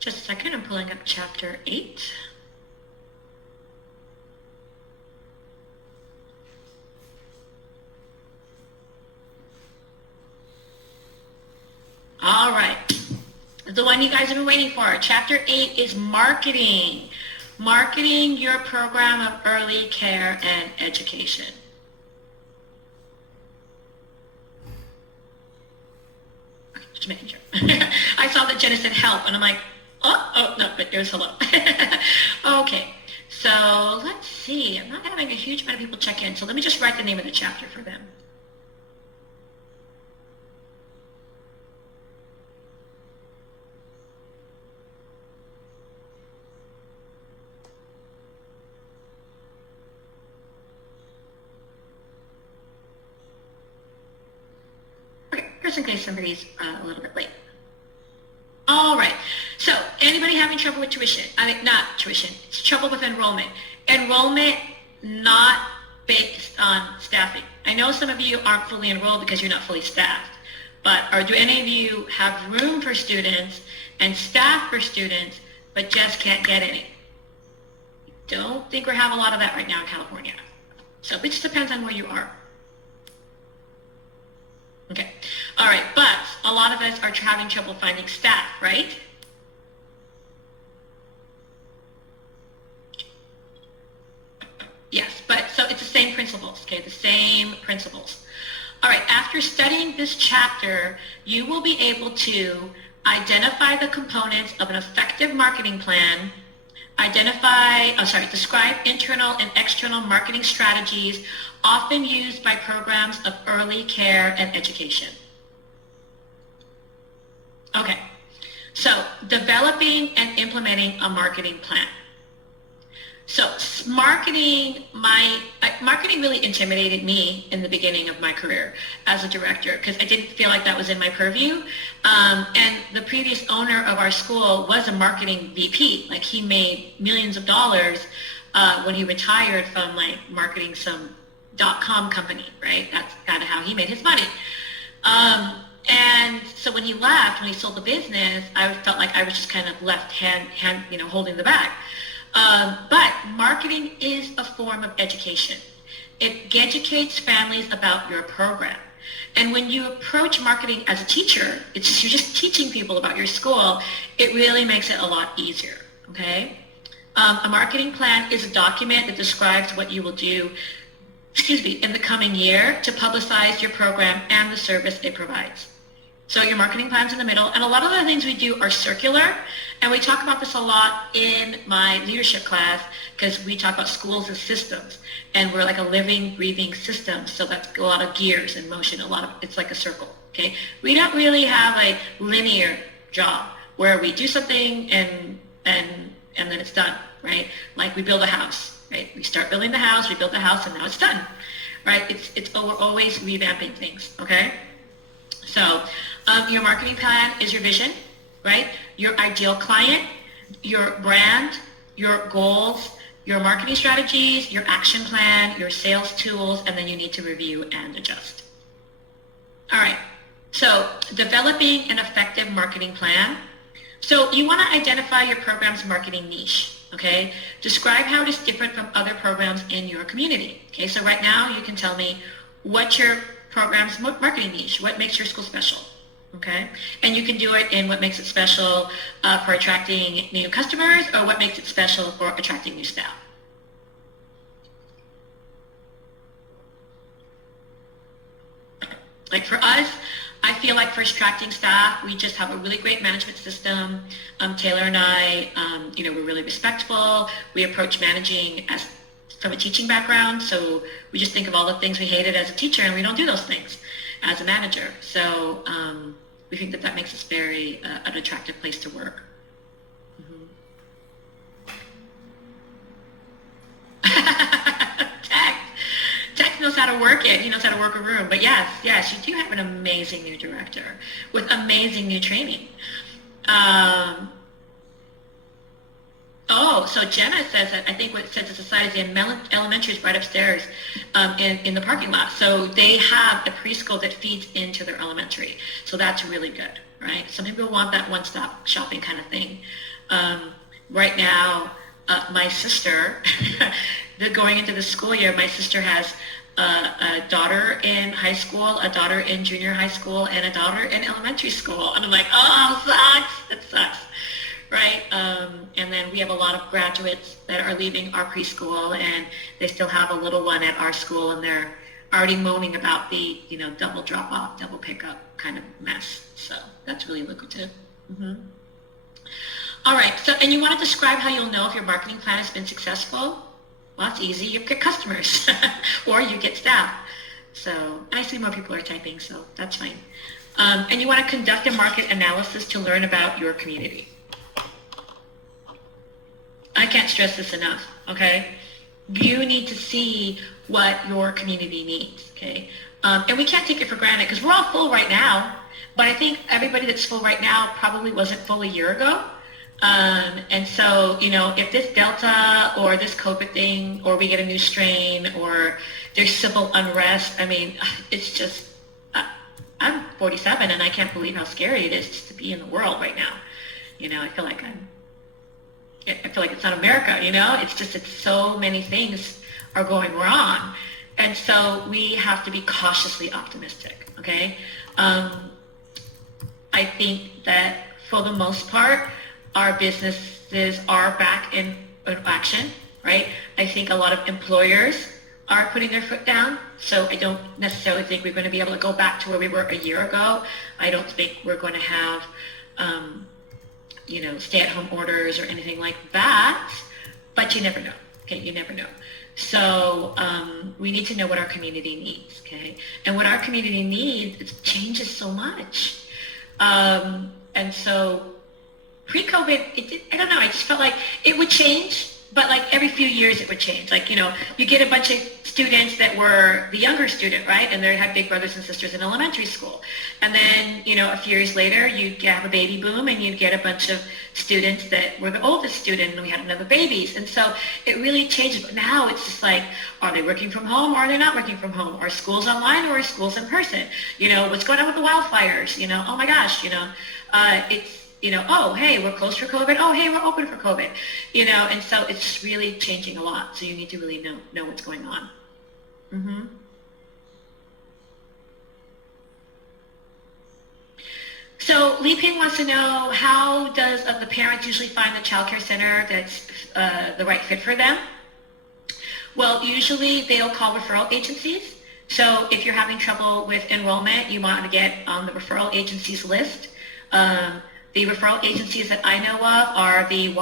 Just a second, I'm pulling up chapter 8. All right, the one you guys have been waiting for. Chapter 8 is marketing. Marketing your program of early care and education. Okay, just making sure. I saw that Jenna said help, and I'm like, oh no, but there's hello. Okay, so let's see. I'm not having a huge amount of people check in, so let me just write the name of the chapter for them. Just in case somebody's a little bit late. All right, so anybody having trouble with tuition? I mean, not tuition, it's trouble with enrollment. Enrollment not based on staffing. I know some of you aren't fully enrolled because you're not fully staffed, but do any of you have room for students and staff for students, but just can't get any? Don't think we have a lot of that right now in California. So it just depends on where you are. Okay, all right, but a lot of us are having trouble finding staff, right? Yes, but so it's the same principles, okay, the same principles. All right, after studying this chapter, you will be able to identify the components of an effective marketing plan, describe internal and external marketing strategies often used by programs of early care and education. Okay, so developing and implementing a marketing plan. So marketing really intimidated me in the beginning of my career as a director because I didn't feel like that was in my purview. And the previous owner of our school was a marketing VP. Like he made millions of dollars when he retired from like marketing some .com company, right? That's kind of how he made his money. And so when he left, when he sold the business, I felt like I was just kind of left hand holding the bag. But marketing is a form of education. It educates families about your program. And when you approach marketing as a teacher, you're just teaching people about your school, it really makes it a lot easier, okay? A marketing plan is a document that describes what you will do, in the coming year to publicize your program and the service it provides. So your marketing plan's in the middle, and a lot of the things we do are circular, and we talk about this a lot in my leadership class because we talk about schools as systems, and we're like a living, breathing system, so that's a lot of gears in motion, it's like a circle, okay? We don't really have a linear job where we do something and then it's done, right? Like we build a house, right? We start building the house, we build the house, and now it's done, right? We're always revamping things, okay? So your marketing plan is your vision, right? Your ideal client, your brand, your goals, your marketing strategies, your action plan, your sales tools, and then you need to review and adjust. All right, so developing an effective marketing plan. So you want to identify your program's marketing niche, okay? Describe how it is different from other programs in your community, okay? So right now you can tell me what's your program's marketing niche, what makes your school special, okay? And you can do it in what makes it special for attracting new customers or what makes it special for attracting new staff. Like for us, I feel like for attracting staff, we just have a really great management system. Taylor and I, we're really respectful. We approach managing from a teaching background, so we just think of all the things we hated as a teacher, and we don't do those things as a manager. So we think that makes us very an attractive place to work. Tex knows how to work it. He knows how to work a room. But yes, you do have an amazing new director with amazing new training. So Jenna says that I think what Sense of Society in Elementary is right upstairs in the parking lot. So they have a preschool that feeds into their elementary. So that's really good. right? Some people want that one-stop shopping kind of thing. Right now, my sister, going into the school year, my sister has a daughter in high school, a daughter in junior high school, and a daughter in elementary school. And I'm like, oh, sucks. It sucks, right? And then we have a lot of graduates that are leaving our preschool, and they still have a little one at our school, and they're already moaning about the, double drop-off, double pickup kind of mess. So that's really lucrative. Mm-hmm. All right, so, and you want to describe how you'll know if your marketing plan has been successful? Well, it's easy. You get customers or you get staff. So I see more people are typing, so that's fine. And you want to conduct a market analysis to learn about your community. I can't stress this enough, okay? You need to see what your community needs, okay? And we can't take it for granted because we're all full right now, but I think everybody that's full right now probably wasn't full a year ago. And so, if this Delta or this COVID thing, or we get a new strain, or there's civil unrest, I mean, it's just, I'm 47 and I can't believe how scary it is just to be in the world right now. I feel like it's not America, it's so many things are going wrong. And so we have to be cautiously optimistic, okay? I think that for the most part, our businesses are back in action, right? I think a lot of employers are putting their foot down. So I don't necessarily think we're going to be able to go back to where we were a year ago. I don't think we're going to have, stay-at-home orders or anything like that. But you never know, okay? You never know. So we need to know what our community needs, okay? And what our community needs, it changes so much. And so pre-COVID, I don't know, I just felt like it would change, but like every few years it would change. Like, you get a bunch of students that were the younger student, right? And they had big brothers and sisters in elementary school. And then, a few years later, you'd have a baby boom and you'd get a bunch of students that were the oldest student, and we had another babies. And so it really changes. But now it's just like, are they working from home or are they not working from home? Are schools online or are schools in person? What's going on with the wildfires? Oh my gosh, it's, oh, hey, we're closed for COVID. Oh, hey, we're open for COVID. And so it's really changing a lot. So you need to really know what's going on. Mm-hmm. So Li Ping wants to know, how does the parents usually find the child care center that's the right fit for them? Well, usually they'll call referral agencies. So if you're having trouble with enrollment, you want to get on the referral agencies list. The referral agencies that I know of are the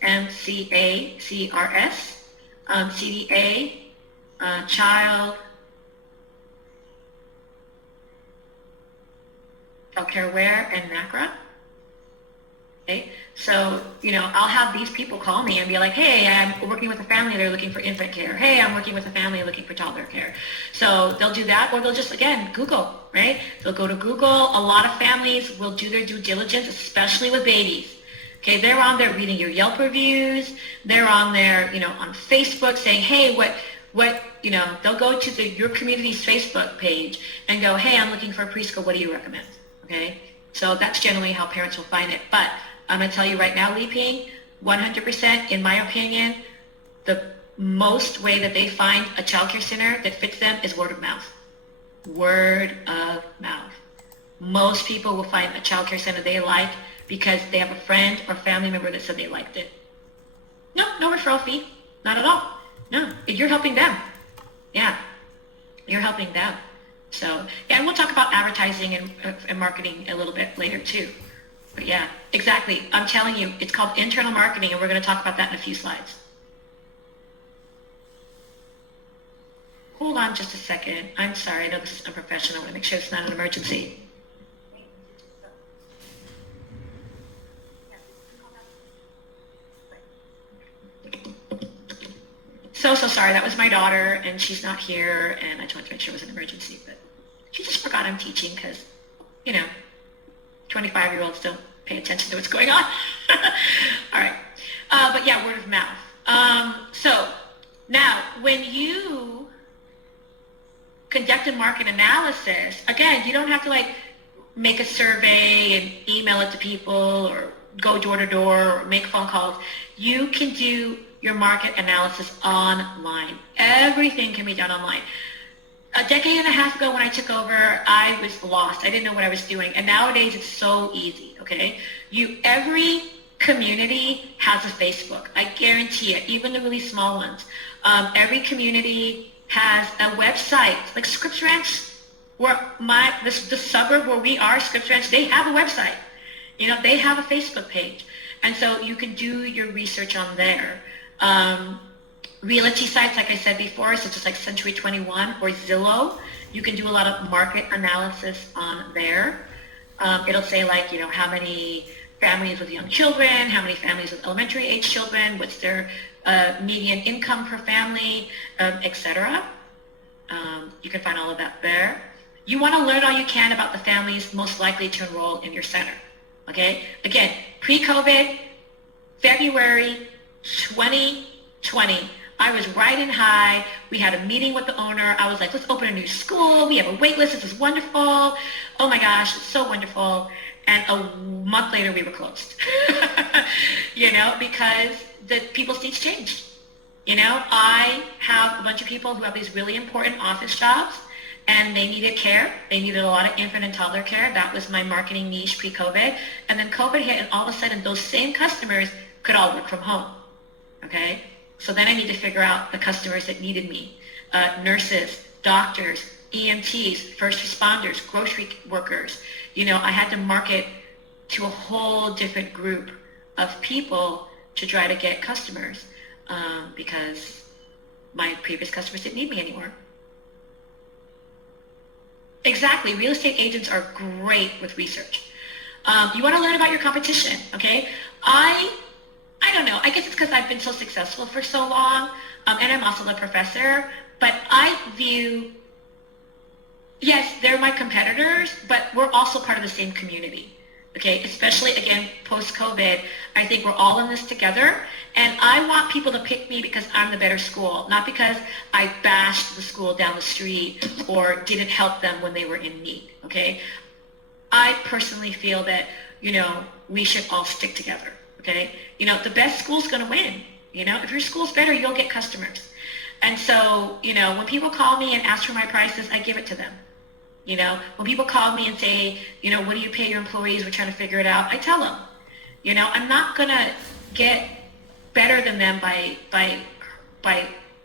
YMCA, CRS, CDA, Child Care Aware, and NACRA. Okay, so I'll have these people call me and be like, hey, I'm working with a family, they're looking for infant care. Hey, I'm working with a family looking for toddler care. So they'll do that, or they'll just, again, Google, right? They'll go to Google. A lot of families will do their due diligence, especially with babies. Okay, they're on there reading your Yelp reviews. They're on there, on Facebook saying, hey, they'll go to your community's Facebook page and go, hey, I'm looking for a preschool. What do you recommend? Okay, so that's generally how parents will find it. But I'm going to tell you right now, Li Ping, 100%, in my opinion, the most way that they find a child care center that fits them is word of mouth. Word of mouth. Most people will find a child care center they like because they have a friend or family member that said they liked it. No referral fee. Not at all. No, you're helping them. Yeah, you're helping them. So, yeah, and we'll talk about advertising and marketing a little bit later too. But yeah, exactly. I'm telling you, it's called internal marketing, and we're going to talk about that in a few slides. Hold on just a second. I'm sorry. I know this is unprofessional. I want to make sure it's not an emergency. So sorry. That was my daughter, and she's not here, and I just wanted to make sure it was an emergency. But she just forgot I'm teaching because, 25-year-olds don't pay attention to what's going on. All right. But yeah, word of mouth. So now, when you conduct a market analysis, again, you don't have to make a survey and email it to people or go door to door or make phone calls. You can do your market analysis online. Everything can be done online. A decade and a half ago when I took over, I was lost. I didn't know what I was doing. And nowadays it's so easy, okay? Every community has a Facebook. I guarantee it, even the really small ones. Every community has a website, like Scripps Ranch, where the suburb where we are, Scripps Ranch, they have a website. They have a Facebook page. And so you can do your research on there. Realty sites, like I said before, such as like Century 21 or Zillow, you can do a lot of market analysis on there. It'll say like, how many families with young children, how many families with elementary age children, what's their median income per family, etc. You can find all of that there. You want to learn all you can about the families most likely to enroll in your center. Okay? Again, pre-COVID, February 2020, I was riding high. We had a meeting with the owner. I was like, let's open a new school. We have a wait list. This is wonderful. Oh my gosh, it's so wonderful. And a month later, we were closed. Because the people's needs changed. I have a bunch of people who have these really important office jobs, and they needed care. They needed a lot of infant and toddler care. That was my marketing niche pre-COVID. And then COVID hit, and all of a sudden, those same customers could all work from home. Okay? So then I need to figure out the customers that needed me. Nurses, doctors, EMTs, first responders, grocery workers. I had to market to a whole different group of people to try to get customers because my previous customers didn't need me anymore. Exactly. Real estate agents are great with research. You want to learn about your competition, okay? I don't know. I guess it's because I've been so successful for so long, and I'm also a professor, but I view, yes, they're my competitors, but we're also part of the same community, okay? Especially, again, post-COVID, I think we're all in this together, and I want people to pick me because I'm the better school, not because I bashed the school down the street or didn't help them when they were in need, okay? I personally feel that, we should all stick together. Okay, the best school's going to win. If your school's better, you'll get customers. And so, when people call me and ask for my prices, I give it to them. When people call me and say, what do you pay your employees? We're trying to figure it out. I tell them, I'm not going to get better than them by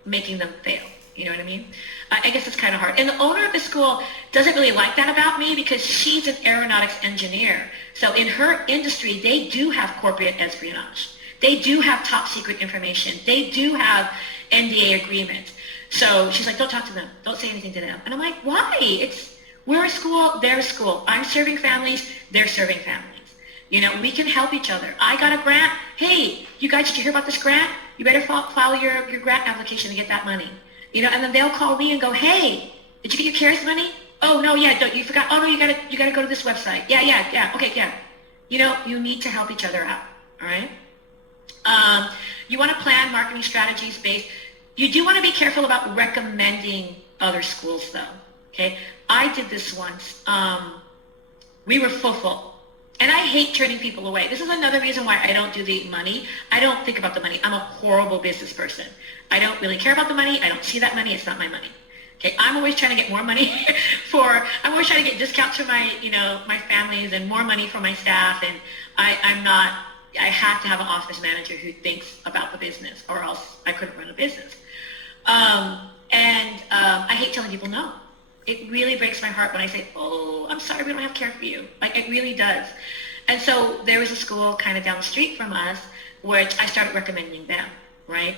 making them fail. You know what I mean? I guess it's kind of hard. And the owner of the school doesn't really like that about me because she's an aeronautics engineer. So in her industry, they do have corporate espionage. They do have top secret information. They do have NDA agreements. So she's like, don't talk to them. Don't say anything to them. And I'm like, why? We're a school, they're a school. I'm serving families, they're serving families. We can help each other. I got a grant. Hey, you guys, did you hear about this grant? You better file your grant application to get that money. And then they'll call me and go, hey, did you get your CARES money? Oh, no, yeah, you forgot. Oh, no, you gotta go to this website. Yeah, okay, yeah. You need to help each other out, all right? You want to plan marketing strategies you do want to be careful about recommending other schools, though, okay? I did this once. We were full. And I hate turning people away. This is another reason why I don't do the money. I don't think about the money. I'm a horrible business person. I don't really care about the money. I don't see that money. It's not my money. Okay, I'm always trying to get more money I'm always trying to get discounts for my, my families and more money for my staff. And I have to have an office manager who thinks about the business or else I couldn't run a business. I hate telling people no. It really breaks my heart when I say, oh, I'm sorry, we don't have care for you. Like, it really does. And so there was a school kind of down the street from us, which I started recommending them, right?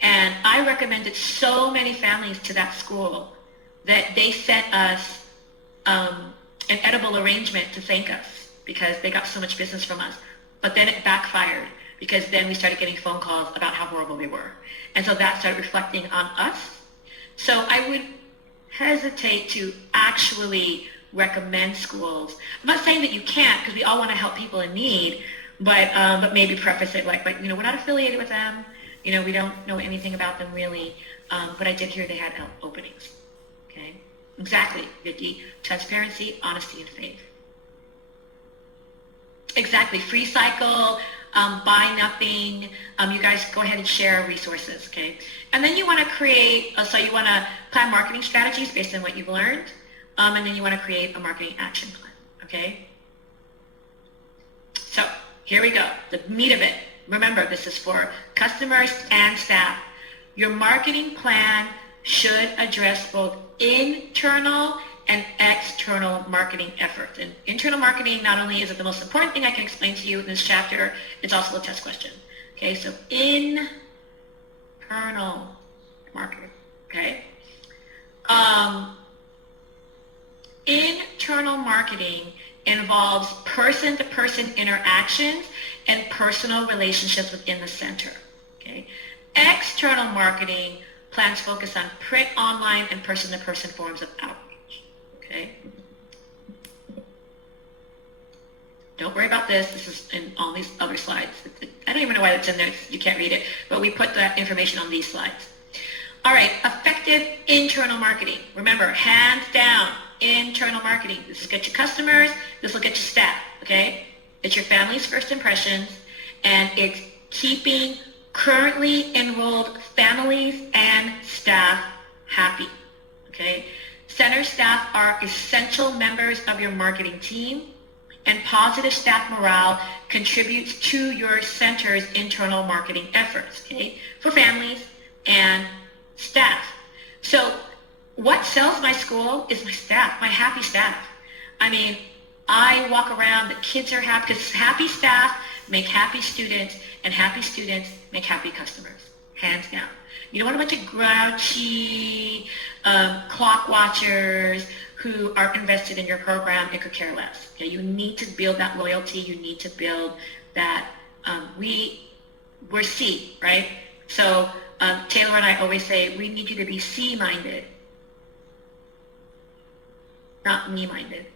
And I recommended so many families to that school that they sent us an edible arrangement to thank us because they got so much business from us. But then it backfired because then we started getting phone calls about how horrible we were. And so that started reflecting on us. So I would hesitate to actually recommend schools. I'm not saying that you can't because we all want to help people in need, but maybe preface it like, we're not affiliated with them. We don't know anything about them really, but I did hear they had openings. Okay, exactly, Vicki. Transparency, honesty, and faith. Exactly. Free cycle, buy nothing. You guys go ahead and share resources, okay? And then you want to create, so you want to plan marketing strategies based on what you've learned. And then you want to create a marketing action plan, okay? So here we go, the meat of it. Remember, this is for customers and staff. Your marketing plan should address both internal and external marketing efforts. And internal marketing, not only is it the most important thing I can explain to you in this chapter, it's also a test question. Okay, so internal marketing, okay? Internal marketing involves person-to-person interactions and personal relationships within the center, okay? External marketing plans focus on print, online, and person-to-person forms of outreach, okay? Don't worry about this. This is in all these other slides. I don't even know why it's in there. You can't read it, but we put that information on these slides. All right, effective internal marketing. Remember, hands down, internal marketing. This will get you customers. This will get you staff, okay? It's your family's first impressions, and it's keeping currently enrolled families and staff happy, okay? Center staff are essential members of your marketing team, and positive staff morale contributes to your center's internal marketing efforts, okay? For families and staff. So what sells my school is my staff, my happy staff. I mean, I walk around, the kids are happy, because happy staff make happy students, and happy students make happy customers, hands down. You don't want a bunch of grouchy clock watchers who are invested in your program and could care less. Okay? You need to build that loyalty. You need to build that, we're C, right? So Taylor and I always say, we need you to be C-minded, not me-minded,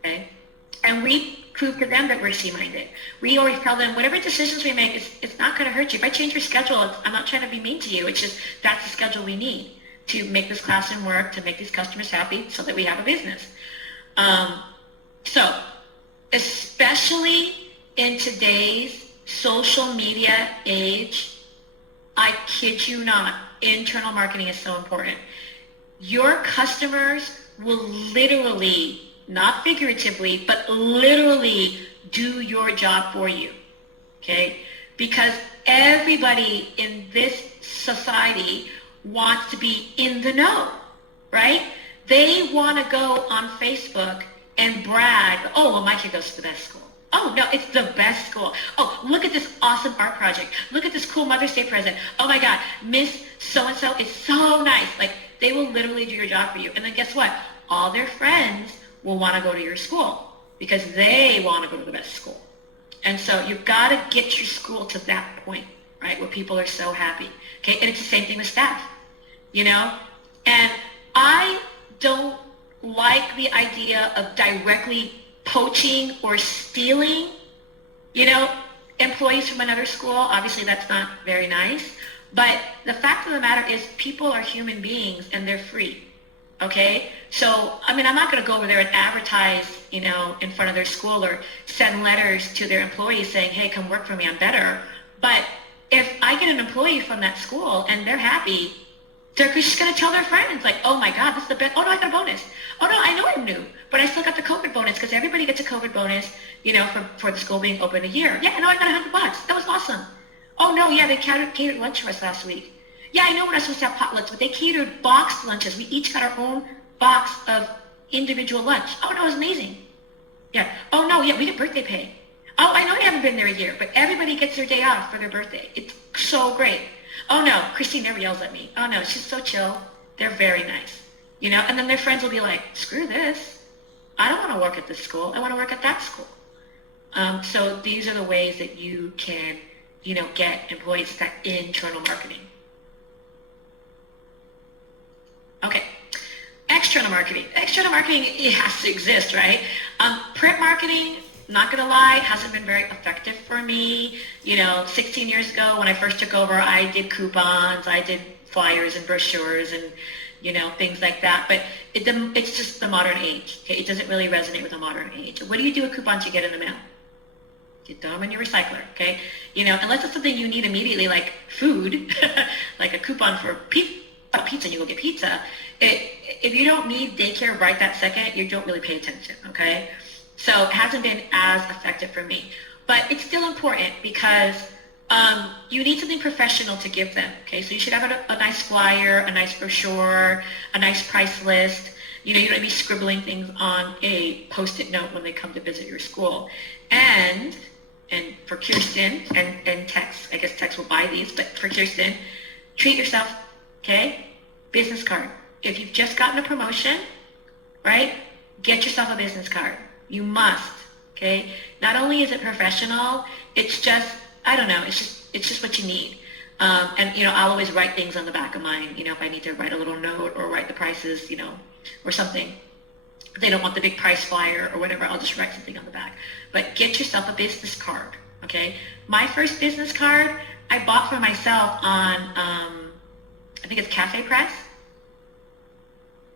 okay? And we prove to them that we're C-minded. We always tell them, whatever decisions we make, it's not going to hurt you. If I change your schedule, I'm not trying to be mean to you. It's just, that's the schedule we need to make this classroom work, to make these customers happy so that we have a business. So, especially in today's social media age, I kid you not, internal marketing is so important. Your customers will literally, not figuratively, but literally do your job for you, okay? Because everybody in this society wants to be in the know, right? They want to go on Facebook and brag, oh, well, my kid goes to the best school. Oh, no, it's the best school. Oh, look at this awesome art project. Look at this cool Mother's Day present. Oh, my God, Miss So-and-so is so nice. Like, they will literally do your job for you. And then guess what? All their friends will want to go to your school because they want to go to the best school. And so you've got to get your school to that point, right, where people are so happy. Okay, and it's the same thing with staff, you know? And I don't like the idea of directly poaching or stealing, you know, employees from another school. Obviously, that's not very nice. But the fact of the matter is people are human beings and they're free, okay? So, I mean, I'm not going to go over there and advertise, you know, in front of their school or send letters to their employees saying, hey, come work for me, I'm better. But if I get an employee from that school and they're happy, they're just going to tell their friends, like, oh, my God, this is the best. Oh, no, I got a bonus. Oh, no, I know I'm new, but I still got the COVID bonus because everybody gets a COVID bonus, you know, for the school being open a year. Yeah, no, I got $100. That was awesome. Oh, no, yeah, they catered lunch for us last week. Yeah, I know we're not supposed to have potlucks, but they catered boxed lunches. We each got our own box of individual lunch. Oh, no, it was amazing. Yeah. Oh, no, yeah, we get birthday pay. Oh, I know you haven't been there a year, but everybody gets their day off for their birthday. It's so great. Oh, no, Christine never yells at me. Oh, no, she's so chill. They're very nice. You know, and then their friends will be like, screw this. I don't want to work at this school. I want to work at that school. So these are the ways that you can, you know, get employees, that internal marketing. Okay. External marketing. External marketing, it has to exist, right? Print marketing, not going to lie, hasn't been very effective for me. You know, 16 years ago when I first took over, I did coupons, I did flyers and brochures and, you know, things like that. But it's just the modern age. Okay? It doesn't really resonate with the modern age. What do you do with coupons you get in the mail? You throw them in your recycler, okay? Unless it's something you need immediately, like food, like a coupon for pizza, you go get pizza. If you don't need daycare right that second, you don't really pay attention, okay? So it hasn't been as effective for me. But it's still important because you need something professional to give them, okay? So you should have a nice flyer, a nice brochure, a nice price list. You don't be scribbling things on a Post-it note when they come to visit your school. And for Kirsten and Tex, I guess Tex will buy these, but for Kirsten, treat yourself, okay? Business card. If you've just gotten a promotion, right, get yourself a business card. You must, okay? Not only is it professional, it's just, I don't know, it's just what you need. I'll always write things on the back of mine, if I need to write a little note or write the prices, or something. If they don't want the big price flyer or whatever, I'll just write something on the back. But get yourself a business card, okay? My first business card I bought for myself on, I think it's Cafe Press.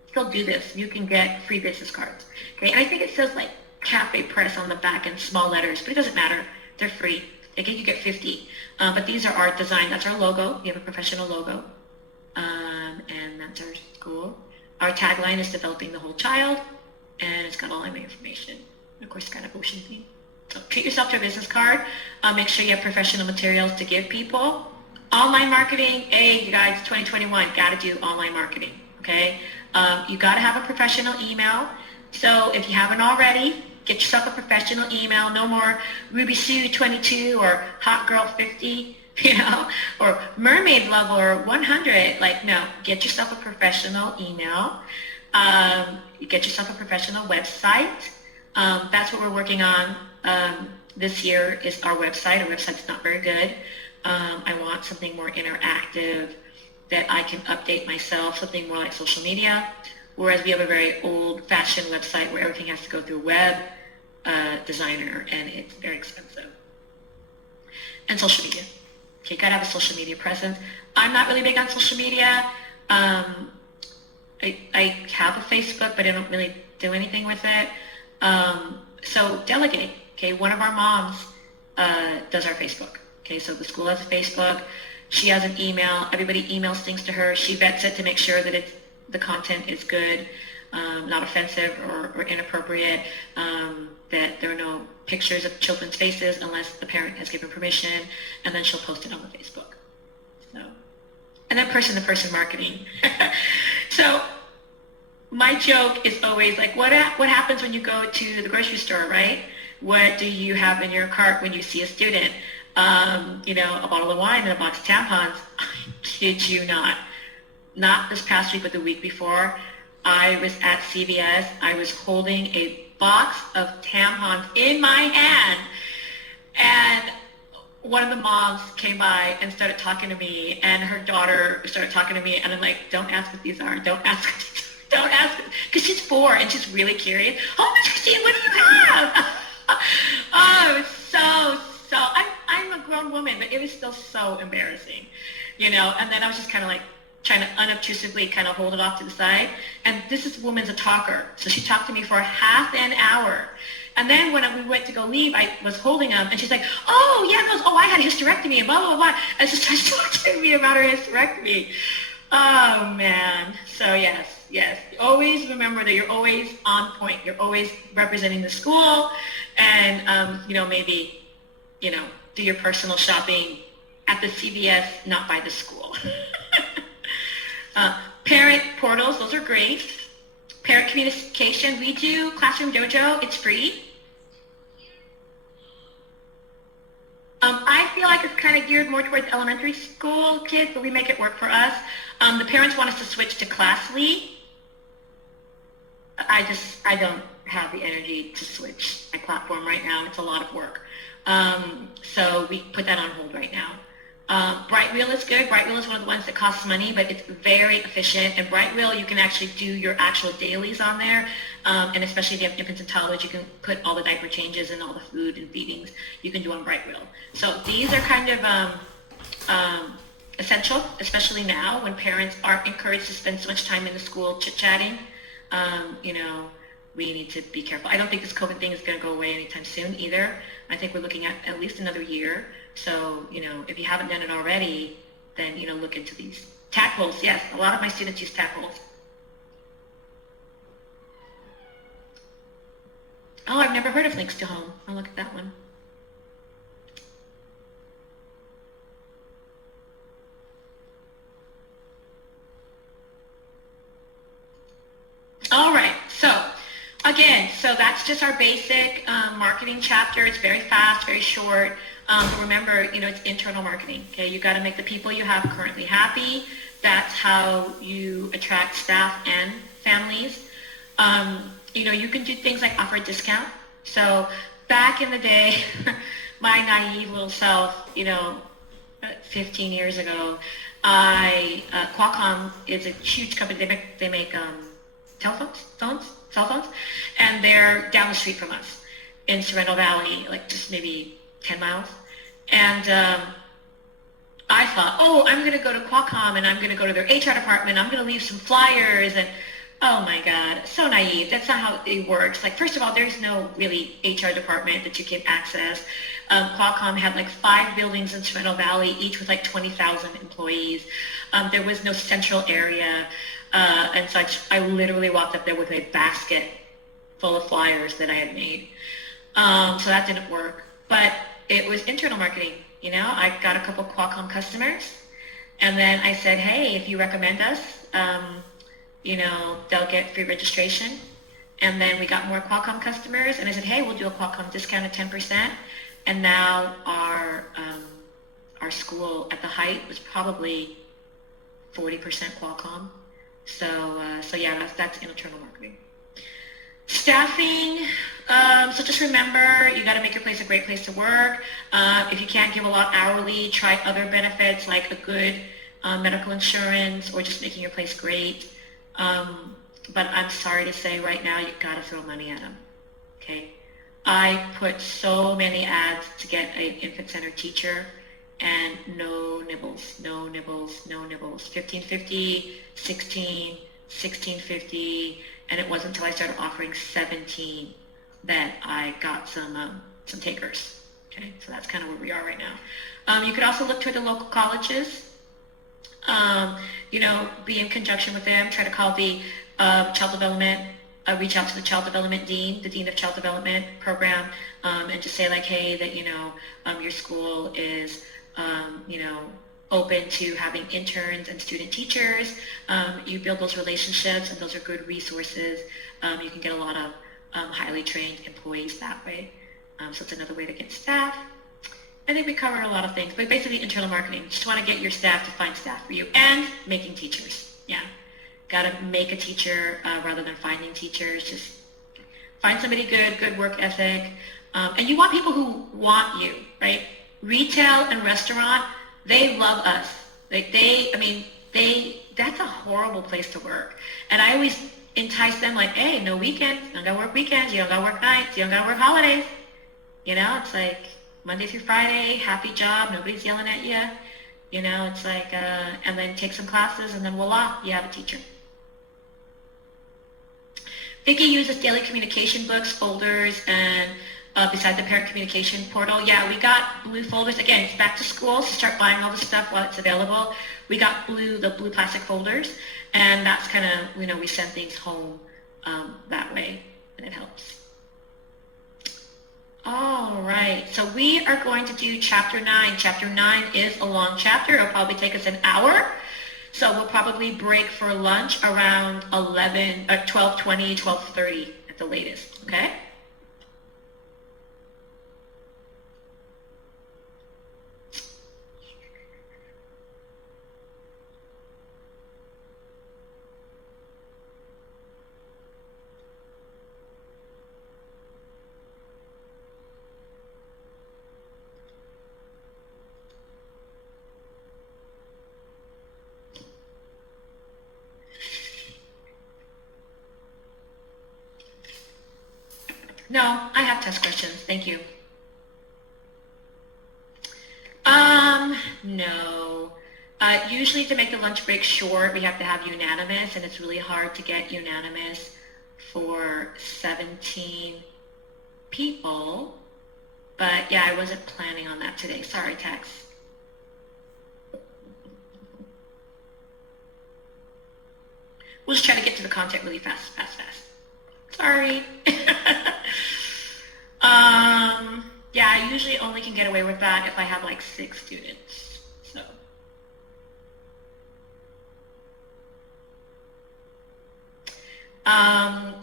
Still do this. You can get free business cards, okay? And I think it says like Cafe Press on the back in small letters, but it doesn't matter. They're free. You get 50. But these are our design. That's our logo. We have a professional logo. And that's our school. Our tagline is developing the whole child. And it's got all my information. And of course, it's got an ocean theme. So treat yourself to a business card. Make sure you have professional materials to give people. Online marketing. Hey, you guys, 2021, got to do online marketing, okay? You got to have a professional email. So if you haven't already, get yourself a professional email. No more Ruby Sue 22 or Hot Girl 50, or Mermaid Lover 100. No, get yourself a professional email. Get yourself a professional website. That's what we're working on this year is our website. Our website's not very good. I want something more interactive that I can update myself, something more like social media, whereas we have a very old-fashioned website where everything has to go through web designer, and it's very expensive. And social media. Okay, you gotta have a social media presence. I'm not really big on social media. I have a Facebook, but I don't really do anything with it. So delegate. Okay, one of our moms does our Facebook. Okay, so the school has a Facebook. She has an email. Everybody emails things to her. She vets it to make sure that the content is good, not offensive or inappropriate, that there are no pictures of children's faces unless the parent has given permission, and then she'll post it on the Facebook. So, and then person-to-person marketing. So my joke is always like, what happens when you go to the grocery store, right? What do you have in your cart when you see a student? A bottle of wine and a box of tampons. I kid you not. Not this past week, but the week before, I was at CVS. I was holding a box of tampons in my hand, and one of the moms came by and started talking to me, and her daughter started talking to me, and I'm like, don't ask what these are. Don't ask what these are. Don't ask. Because she's 4 and she's really curious. Oh, Miss Christine, what do you have? Oh, it was so, I'm a grown woman, but it was still so embarrassing, and then I was just kind of like trying to unobtrusively kind of hold it off to the side. And this woman's a talker. So she talked to me for half an hour. And then when we went to go leave, I was holding them, and she's like, oh, yeah, I had a hysterectomy, and blah, blah, blah. And she started talking to me about her hysterectomy. Oh, man. So, yes. Always remember that you're always on point. You're always representing the school, and, maybe, do your personal shopping at the CVS, not by the school. Parent portals, those are great. Parent communication, we do Classroom Dojo, it's free. I feel like it's kind of geared more towards elementary school kids, but we make it work for us. The parents want us to switch to Classly. I don't have the energy to switch my platform right now. It's a lot of work. So we put that on hold right now. Brightwheel is good. Brightwheel is one of the ones that costs money, but it's very efficient. And Brightwheel, you can actually do your actual dailies on there. And especially if you have infants and toddlers, you can put all the diaper changes and all the food and feedings you can do on Brightwheel. So these are kind of essential, especially now when parents aren't encouraged to spend so much time in the school chit-chatting. We need to be careful. I don't think this COVID thing is going to go away anytime soon either. I think we're looking at least another year. So, if you haven't done it already, then, look into these. Tadpoles, yes, a lot of my students use tadpoles. Oh, I've never heard of Links to Home. I'll look at that one. All right, so again, that's just our basic marketing chapter. It's very fast, very short. Remember, it's internal marketing, okay? You got to make the people you have currently happy. That's how you attract staff and families. You can do things like offer a discount. So back in the day, my naive little self, 15 years ago, Qualcomm is a huge company. They make cell phones, and they're down the street from us in Sorrento Valley, like just maybe 10 miles. And I thought, I'm going to go to Qualcomm and I'm going to go to their HR department. I'm going to leave some flyers. And oh my God, so naive. That's not how it works. Like, first of all, there's no really HR department that you can access. Qualcomm had like 5 buildings in Sorrento Valley, each with like 20,000 employees. There was no central area. And so I literally walked up there with a basket full of flyers that I had made. So that didn't work. But it was internal marketing. I got a couple Qualcomm customers. And then I said, hey, if you recommend us, they'll get free registration. And then we got more Qualcomm customers. And I said, hey, we'll do a Qualcomm discount of 10%. And now our school at the height was probably 40% Qualcomm. So yeah, that's internal marketing. Staffing, so just remember, you got to make your place a great place to work. If you can't give a lot hourly, try other benefits like a good medical insurance or just making your place great. But I'm sorry to say right now, you got to throw money at them, okay? I put so many ads to get an infant center teacher, and no nibbles, no nibbles, no nibbles. $15.50, $16, $16.50, and it wasn't until I started offering 17 that I got some takers. Okay, so that's kind of where we are right now. You could also look to the local colleges. Be in conjunction with them. Try to call the child development. Reach out to the child development dean, the dean of child development program, and just say like, hey, that your school is open to having interns and student teachers. You build those relationships, and those are good resources. You can get a lot of highly trained employees that way. So it's another way to get staff. I think we cover a lot of things, but basically internal marketing. Just want to get your staff to find staff for you, and making teachers. Yeah, got to make a teacher rather than finding teachers. Just find somebody good work ethic, and you want people who want you, right? Retail and restaurant, they love us. That's a horrible place to work. And I always entice them like, hey, no weekends. You don't got to work weekends. You don't got to work nights. You don't got to work holidays. It's like Monday through Friday, happy job. Nobody's yelling at you. It's like, and then take some classes, and then voila, you have a teacher. Vicki uses daily communication books, folders, and besides the parent communication portal. Yeah, we got blue folders. Again, it's back to school, so start buying all the stuff while it's available. We got the blue plastic folders, and that's kind of, we send things home that way, and it helps. All right, so we are going to do chapter 9. Chapter 9 is a long chapter. It'll probably take us an hour. So we'll probably break for lunch around 12:20, 12:30 at the latest, okay? No, I have test questions. Thank you. No. Usually to make the lunch break short, we have to have unanimous, and it's really hard to get unanimous for 17 people. But yeah, I wasn't planning on that today. Sorry, Tex. We'll just try to get to the content really fast. Sorry. Yeah, I usually only can get away with that if I have like 6 students. So.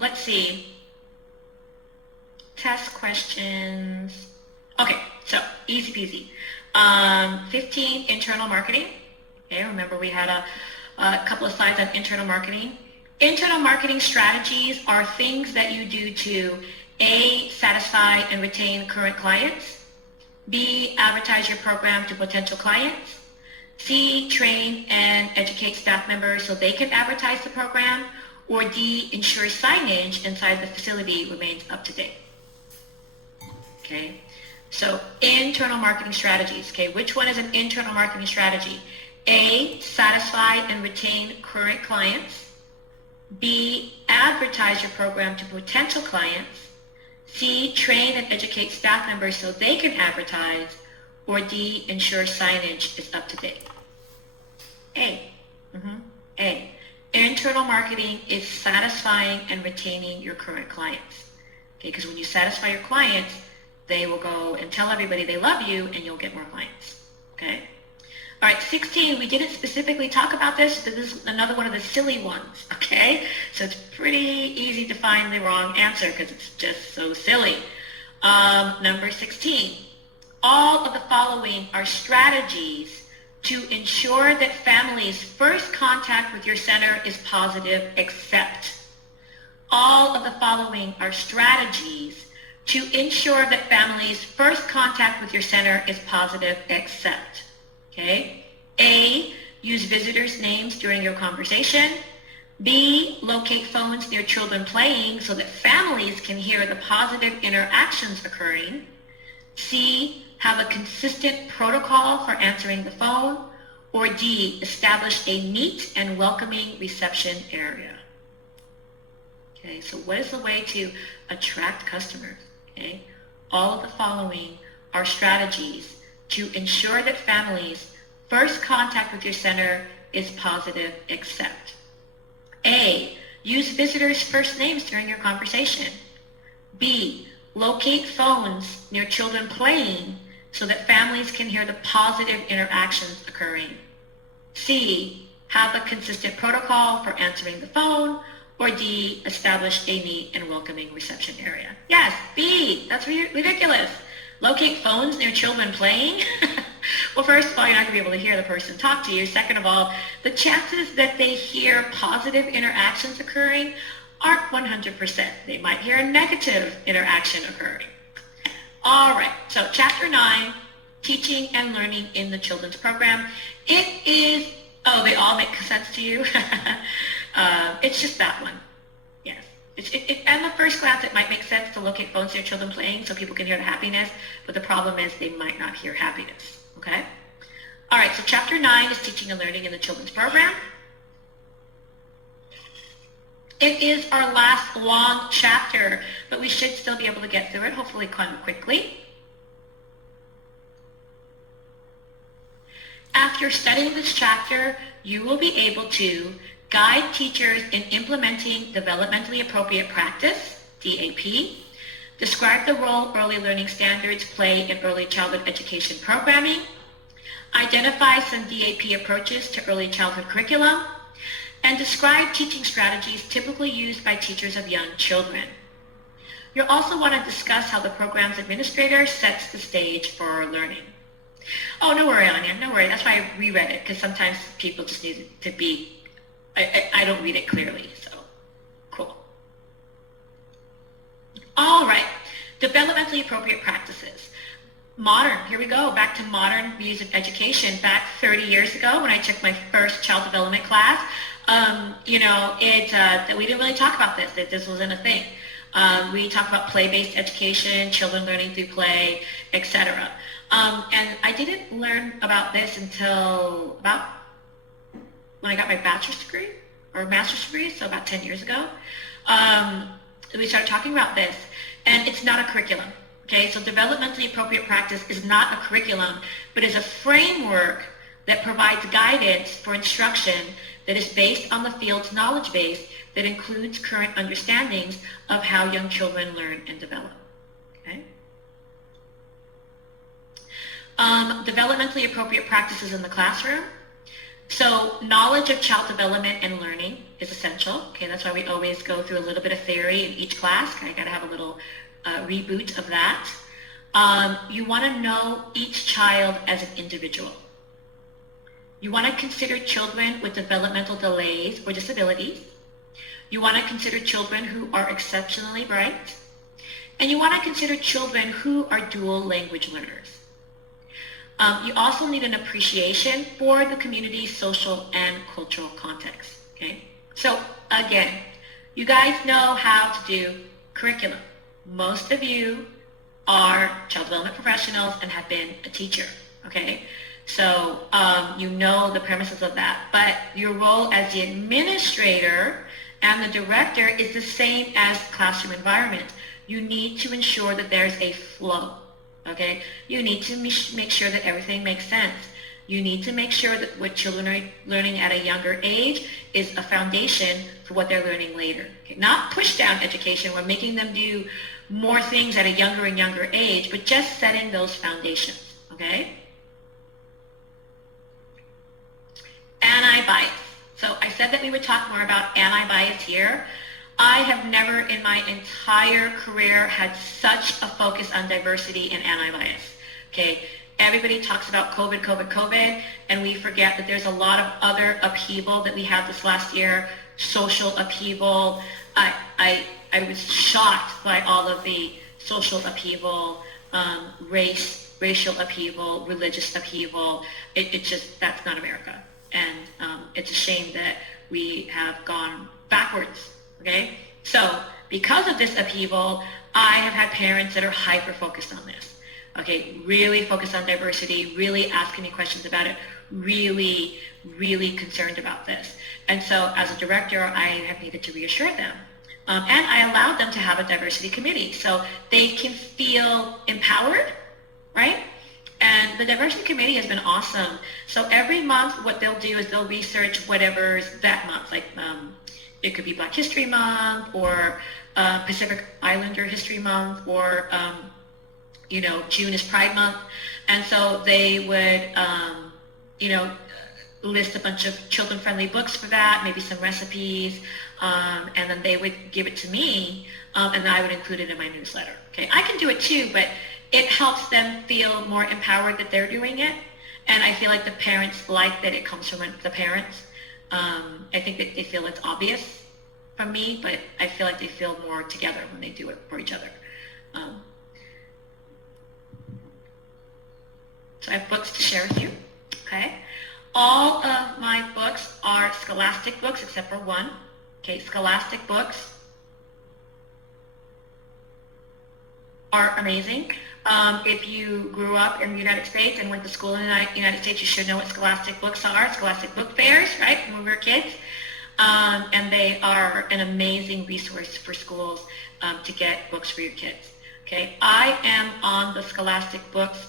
Let's see. Test questions. Okay, so easy peasy. 15, internal marketing. Okay, remember we had a couple of slides on internal marketing. Internal marketing strategies are things that you do to A, satisfy and retain current clients, B, advertise your program to potential clients, C, train and educate staff members so they can advertise the program, or D, ensure signage inside the facility remains up to date. Okay, so internal marketing strategies. Okay, which one is an internal marketing strategy? A, satisfy and retain current clients. B, advertise your program to potential clients. C, train and educate staff members so they can advertise. Or D, ensure signage is up to date. A. A. Internal marketing is satisfying and retaining your current clients. Okay, because when you satisfy your clients, they will go and tell everybody they love you and you'll get more clients. Okay? All right, 16, we didn't specifically talk about this, but this is another one of the silly ones, okay? So it's pretty easy to find the wrong answer because it's just so silly. Number 16, all of the following are strategies to ensure that families' first contact with your center is positive, except. All of the following are strategies to ensure that families' first contact with your center is positive, except. Okay? A, use visitors' names during your conversation. B, locate phones near children playing so that families can hear the positive interactions occurring. C, have a consistent protocol for answering the phone. Or D, establish a neat and welcoming reception area. Okay, so what is the way to attract customers? Okay, all of the following are strategies to ensure that families' first contact with your center is positive, except. A, use visitors' first names during your conversation. B, locate phones near children playing so that families can hear the positive interactions occurring. C, have a consistent protocol for answering the phone. Or D, establish a neat and welcoming reception area. Yes, B, that's ridiculous. Locate phones near children playing? Well, first of all, you're not going to be able to hear the person talk to you. Second of all, the chances that they hear positive interactions occurring aren't 100%. They might hear a negative interaction occurring. All right, so Chapter 9, Teaching and Learning in the Children's Program. It is, oh, they all make sense to you? It's just that one. Yes. And the first glance, it might make sense to locate phones near children playing so people can hear the happiness, but the problem is they might not hear happiness. Okay? All right, so Chapter 9 is Teaching and Learning in the Children's Program. It is our last long chapter, but we should still be able to get through it, hopefully kind of quickly. After studying this chapter, you will be able to guide teachers in implementing developmentally appropriate practice, DAP, describe the role early learning standards play in early childhood education programming, identify some DAP approaches to early childhood curriculum, and describe teaching strategies typically used by teachers of young children. You'll also want to discuss how the program's administrator sets the stage for learning. Oh, no worry, Anya, no worry. That's why I reread it, because sometimes people just need to be, I don't read it clearly, so cool. All right, developmentally appropriate practices. Modern, here we go, back to modern views of education. Back 30 years ago when I took my first child development class, we didn't really talk about this, that this wasn't a thing. We talked about play-based education, children learning through play, etc. And I didn't learn about this until about when I got my bachelor's degree or master's degree, so about 10 years ago. We started talking about this, and it's not a curriculum. Okay, so developmentally appropriate practice is not a curriculum, but is a framework that provides guidance for instruction that is based on the field's knowledge base that includes current understandings of how young children learn and develop. Okay? Developmentally appropriate practices in the classroom. So knowledge of child development and learning is essential. Okay, that's why we always go through a little bit of theory in each class. I got to have a little reboot of that. You want to know each child as an individual. You want to consider children with developmental delays or disabilities. You want to consider children who are exceptionally bright. And you want to consider children who are dual language learners. You also need an appreciation for the community's social and cultural context. Okay? So again, you guys know how to do curriculum. Most of you are child development professionals and have been a teacher. Okay? So you know the premises of that. But your role as the administrator and the director is the same as classroom environment. You need to ensure that there's a flow. Okay? You need to make sure that everything makes sense. You need to make sure that what children are learning at a younger age is a foundation for what they're learning later. Okay? Not push-down education. We're making them do more things at a younger and younger age, but just setting those foundations. Okay? Anti-bias. So I said that we would talk more about anti-bias here. I have never in my entire career had such a focus on diversity and anti-bias. Okay, everybody talks about COVID, and we forget that there's a lot of other upheaval that we had this last year, social upheaval. I was shocked by all of the social upheaval, racial upheaval, religious upheaval. It just, that's not America. And it's a shame that we have gone backwards. Okay, so because of this upheaval, I have had parents that are hyper-focused on this. Okay, really focused on diversity, really asking me questions about it, really, really concerned about this. And so as a director, I have needed to reassure them. And I allowed them to have a diversity committee so they can feel empowered, right? And the diversity committee has been awesome. So every month what they'll do is they'll research whatever's that month, like it could be Black History Month or Pacific Islander History Month or, June is Pride Month. And so they would, list a bunch of children-friendly books for that, maybe some recipes, and then they would give it to me, and I would include it in my newsletter. Okay, I can do it too, but it helps them feel more empowered that they're doing it. And I feel like the parents like that it comes from the parents. I think that they feel it's obvious from me, but I feel like they feel more together when they do it for each other. So I have books to share with you, okay? All of my books are Scholastic books except for one, okay? Scholastic books are amazing. If you grew up in the United States and went to school in the United States, you should know what Scholastic books are, Scholastic book fairs, right, when we were kids. And they are an amazing resource for schools to get books for your kids. Okay, I am on the Scholastic Books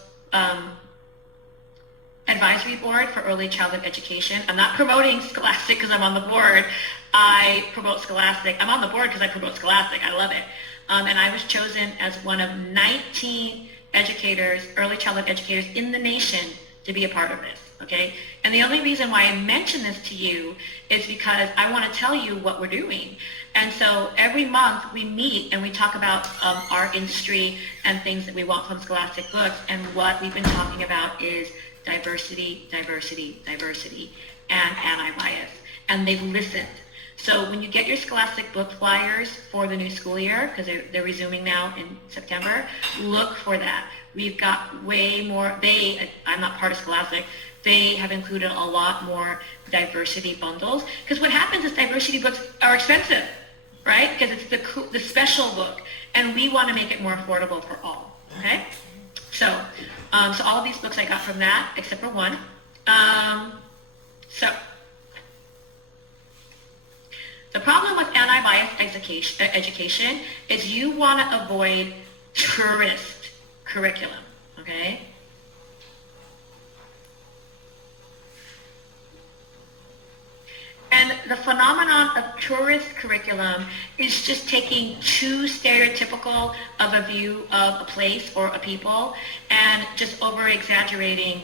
advisory board for early childhood education. I'm not promoting Scholastic because I'm on the board. I promote Scholastic. I'm on the board because I promote Scholastic. I love it. And I was chosen as one of 19 educators, early childhood educators in the nation to be a part of this, okay? And the only reason why I mention this to you is because I want to tell you what we're doing. And so every month we meet and we talk about our industry and things that we want from Scholastic Books. And what we've been talking about is diversity, diversity, diversity, and anti-bias. And they've listened. So when you get your Scholastic book flyers for the new school year, because they're resuming now in September, look for that. We've got way more, I'm not part of Scholastic, they have included a lot more diversity bundles. Because what happens is diversity books are expensive, right? Because it's the special book. And we want to make it more affordable for all, okay? So all of these books I got from that, except for one. The problem with anti-bias education is you want to avoid tourist curriculum, okay? And the phenomenon of tourist curriculum is just taking too stereotypical of a view of a place or a people and just over-exaggerating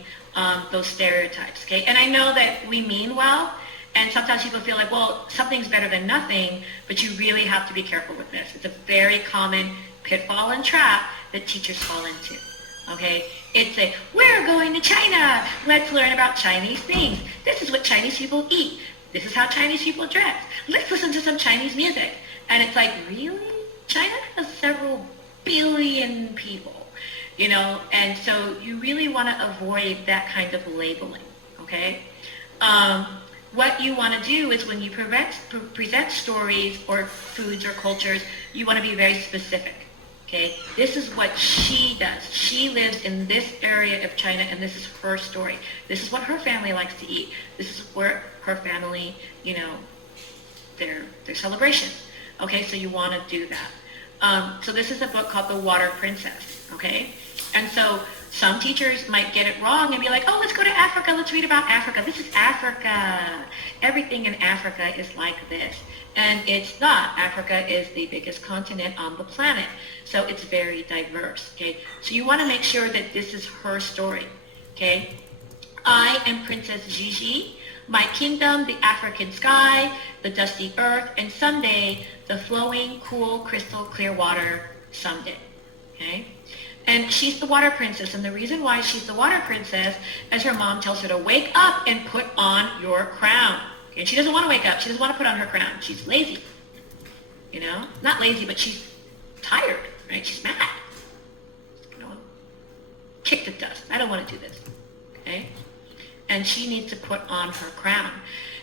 those stereotypes, okay? And I know that we mean well, and sometimes people feel like, well, something's better than nothing, but you really have to be careful with this. It's a very common pitfall and trap that teachers fall into, okay? It's a, we're going to China. Let's learn about Chinese things. This is what Chinese people eat. This is how Chinese people dress. Let's listen to some Chinese music. And it's like, really? China has several billion people, you know? And so you really want to avoid that kind of labeling, okay? What you want to do is when you present stories or foods or cultures, you want to be very specific. Okay, this is what she does. She lives in this area of China, and this is her story. This is what her family likes to eat. This is where her family, you know, their celebrations. Okay, so you want to do that. So this is a book called The Water Princess. Okay, and so some teachers might get it wrong and be like, oh, let's go to Africa. Let's read about Africa. This is Africa. Everything in Africa is like this. And it's not. Africa is the biggest continent on the planet. So it's very diverse, okay? So you want to make sure that this is her story, okay? I am Princess Gigi. My kingdom, the African sky, the dusty earth, and someday, the flowing, cool, crystal clear water someday, okay? And she's the water princess, and the reason why she's the water princess is her mom tells her to wake up and put on your crown. Okay? And she doesn't want to wake up. She doesn't want to put on her crown. She's lazy, you know? Not lazy, but she's tired, right? She's mad. You know, kick the dust. I don't want to do this, okay? And she needs to put on her crown.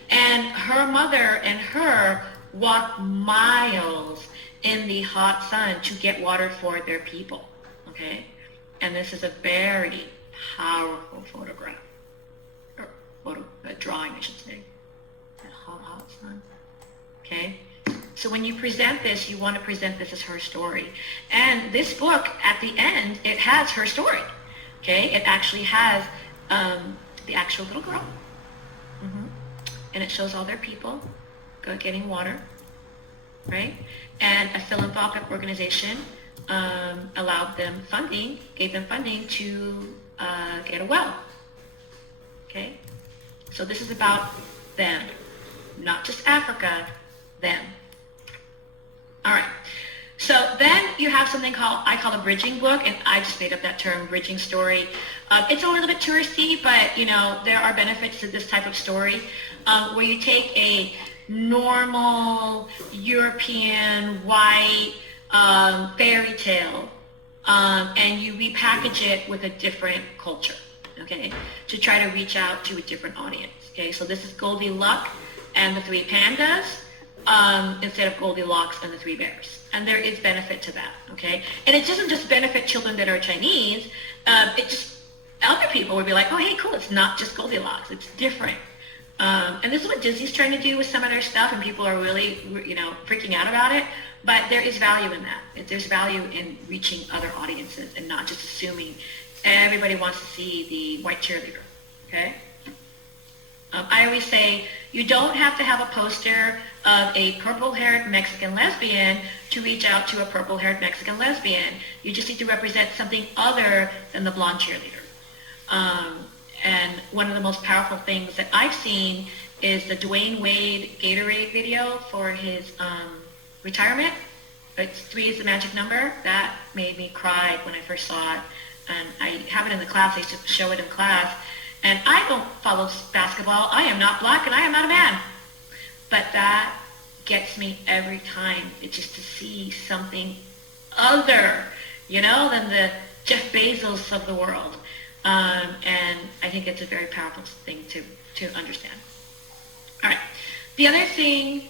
And her mother and her walk miles in the hot sun to get water for their people, okay? And this is a very powerful photograph, or a drawing, I should say. That hot sun, okay? So when you present this, you want to present this as her story. And this book, at the end, it has her story, okay? It actually has the actual little girl. And it shows all their people getting water, right? And a philanthropic organization allowed them funding, gave them funding to get a well, okay? So this is about them, not just Africa, them. All right. So then you have something I call a bridging book, and I just made up that term, bridging story. It's a little bit touristy, but you know there are benefits to this type of story, where you take a normal European white fairy tale, and you repackage it with a different culture, okay, to try to reach out to a different audience. Okay, so this is Goldilocks and the Three Pandas, instead of Goldilocks and the Three Bears. And there is benefit to that, okay? And it doesn't just benefit children that are Chinese. It just, other people would be like, oh, hey, cool, it's not just Goldilocks. It's different. And this is what Disney's trying to do with some of their stuff, and people are really, you know, freaking out about it. But there is value in that. There's value in reaching other audiences and not just assuming everybody wants to see the white cheerleader, okay? I always say you don't have to have a poster of a purple-haired Mexican lesbian to reach out to a purple-haired Mexican lesbian. You just need to represent something other than the blonde cheerleader. And one of the most powerful things that I've seen is the Dwayne Wade Gatorade video for his retirement. It's 3 is the magic number. That made me cry when I first saw it. And I have it in the class. I used to show it in class. And I don't follow basketball. I am not black and I am not a man. But that gets me every time. It's just to see something other, you know, than the Jeff Bezos of the world. And I think it's a very powerful thing to understand. All right. The other thing,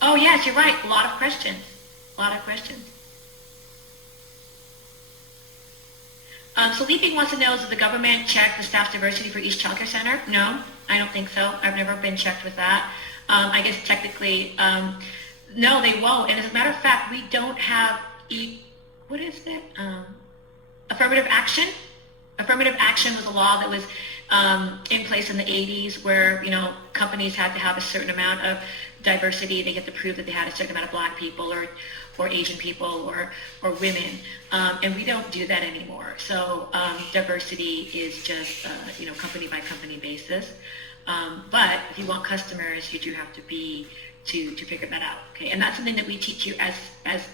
oh yes, you're right. A lot of questions. So Leaping wants to know, does the government check the staff diversity for each childcare center? No, I don't think so. I've never been checked with that. I guess technically, no, they won't. And as a matter of fact, we don't have what is it? Affirmative action. Affirmative action was a law that was in place in the 80s where, companies had to have a certain amount of diversity. They had to prove that they had a certain amount of black people or Asian people or women. And we don't do that anymore. So diversity is just, company by company basis. But if you want customers, you do have to figure that out. Okay. And that's something that we teach you as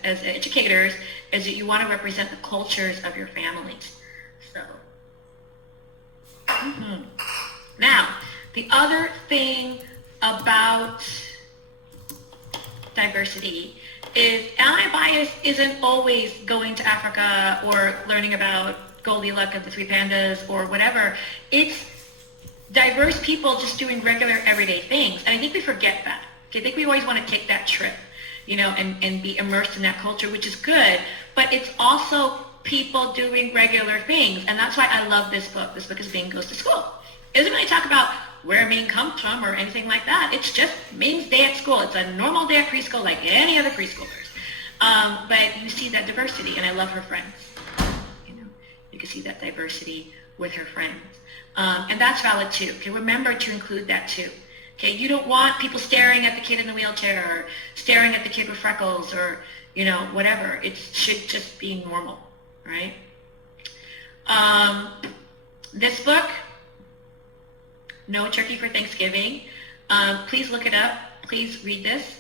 educators, is that you want to represent the cultures of your families. So, now, the other thing about diversity is anti-bias isn't always going to Africa or learning about Goldilocks and the three pandas or whatever. It's diverse people just doing regular everyday things. And I think we forget that. Okay? I think we always want to take that trip, and be immersed in that culture, which is good. But it's also people doing regular things. And that's why I love this book. This book is Ming Goes to School. It doesn't really talk about where Ming comes from or anything like that. It's just Ming's day at school. It's a normal day at preschool like any other preschoolers. But you see that diversity, and I love her friends. You can see that diversity with her friends. And that's valid too. Okay, remember to include that too. Okay, you don't want people staring at the kid in the wheelchair or staring at the kid with freckles or, whatever. It should just be normal, right? This book, No Turkey for Thanksgiving. Please look it up. Please read this.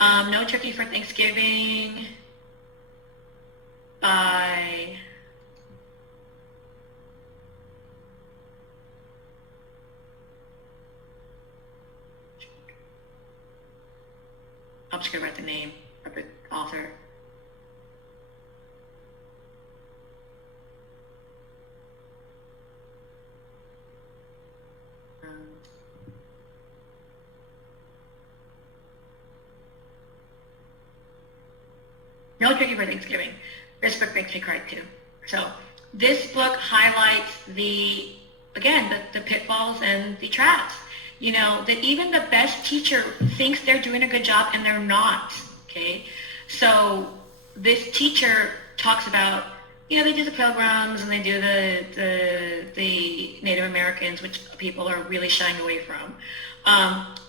No Turkey for Thanksgiving by I'm just going to write the name of the author. No Turkey for Thanksgiving. This book makes me cry too. So this book highlights the pitfalls and the traps. That even the best teacher thinks they're doing a good job and they're not, okay? So this teacher talks about, they do the Pilgrims and they do the Native Americans, which people are really shying away from.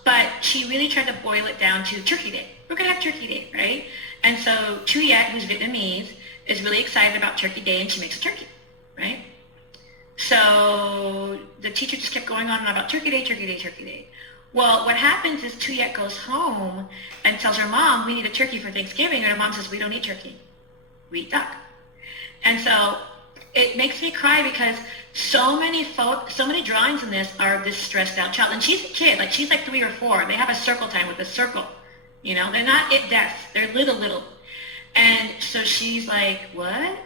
But she really tried to boil it down to Turkey Day. We're going to have Turkey Day, right? And so Thu Yet, who's Vietnamese, is really excited about Turkey Day and she makes a turkey, right? So the teacher just kept going on about Turkey Day, Turkey Day, Turkey Day. Well, what happens is Thu Yet goes home and tells her mom, we need a turkey for Thanksgiving. And her mom says, we don't eat turkey. We eat duck. And so it makes me cry because so many drawings in this are this stressed out child. And she's a kid, she's like 3 or 4. They have a circle time with a circle. They're not it deaths. They're little. And so she's like, what?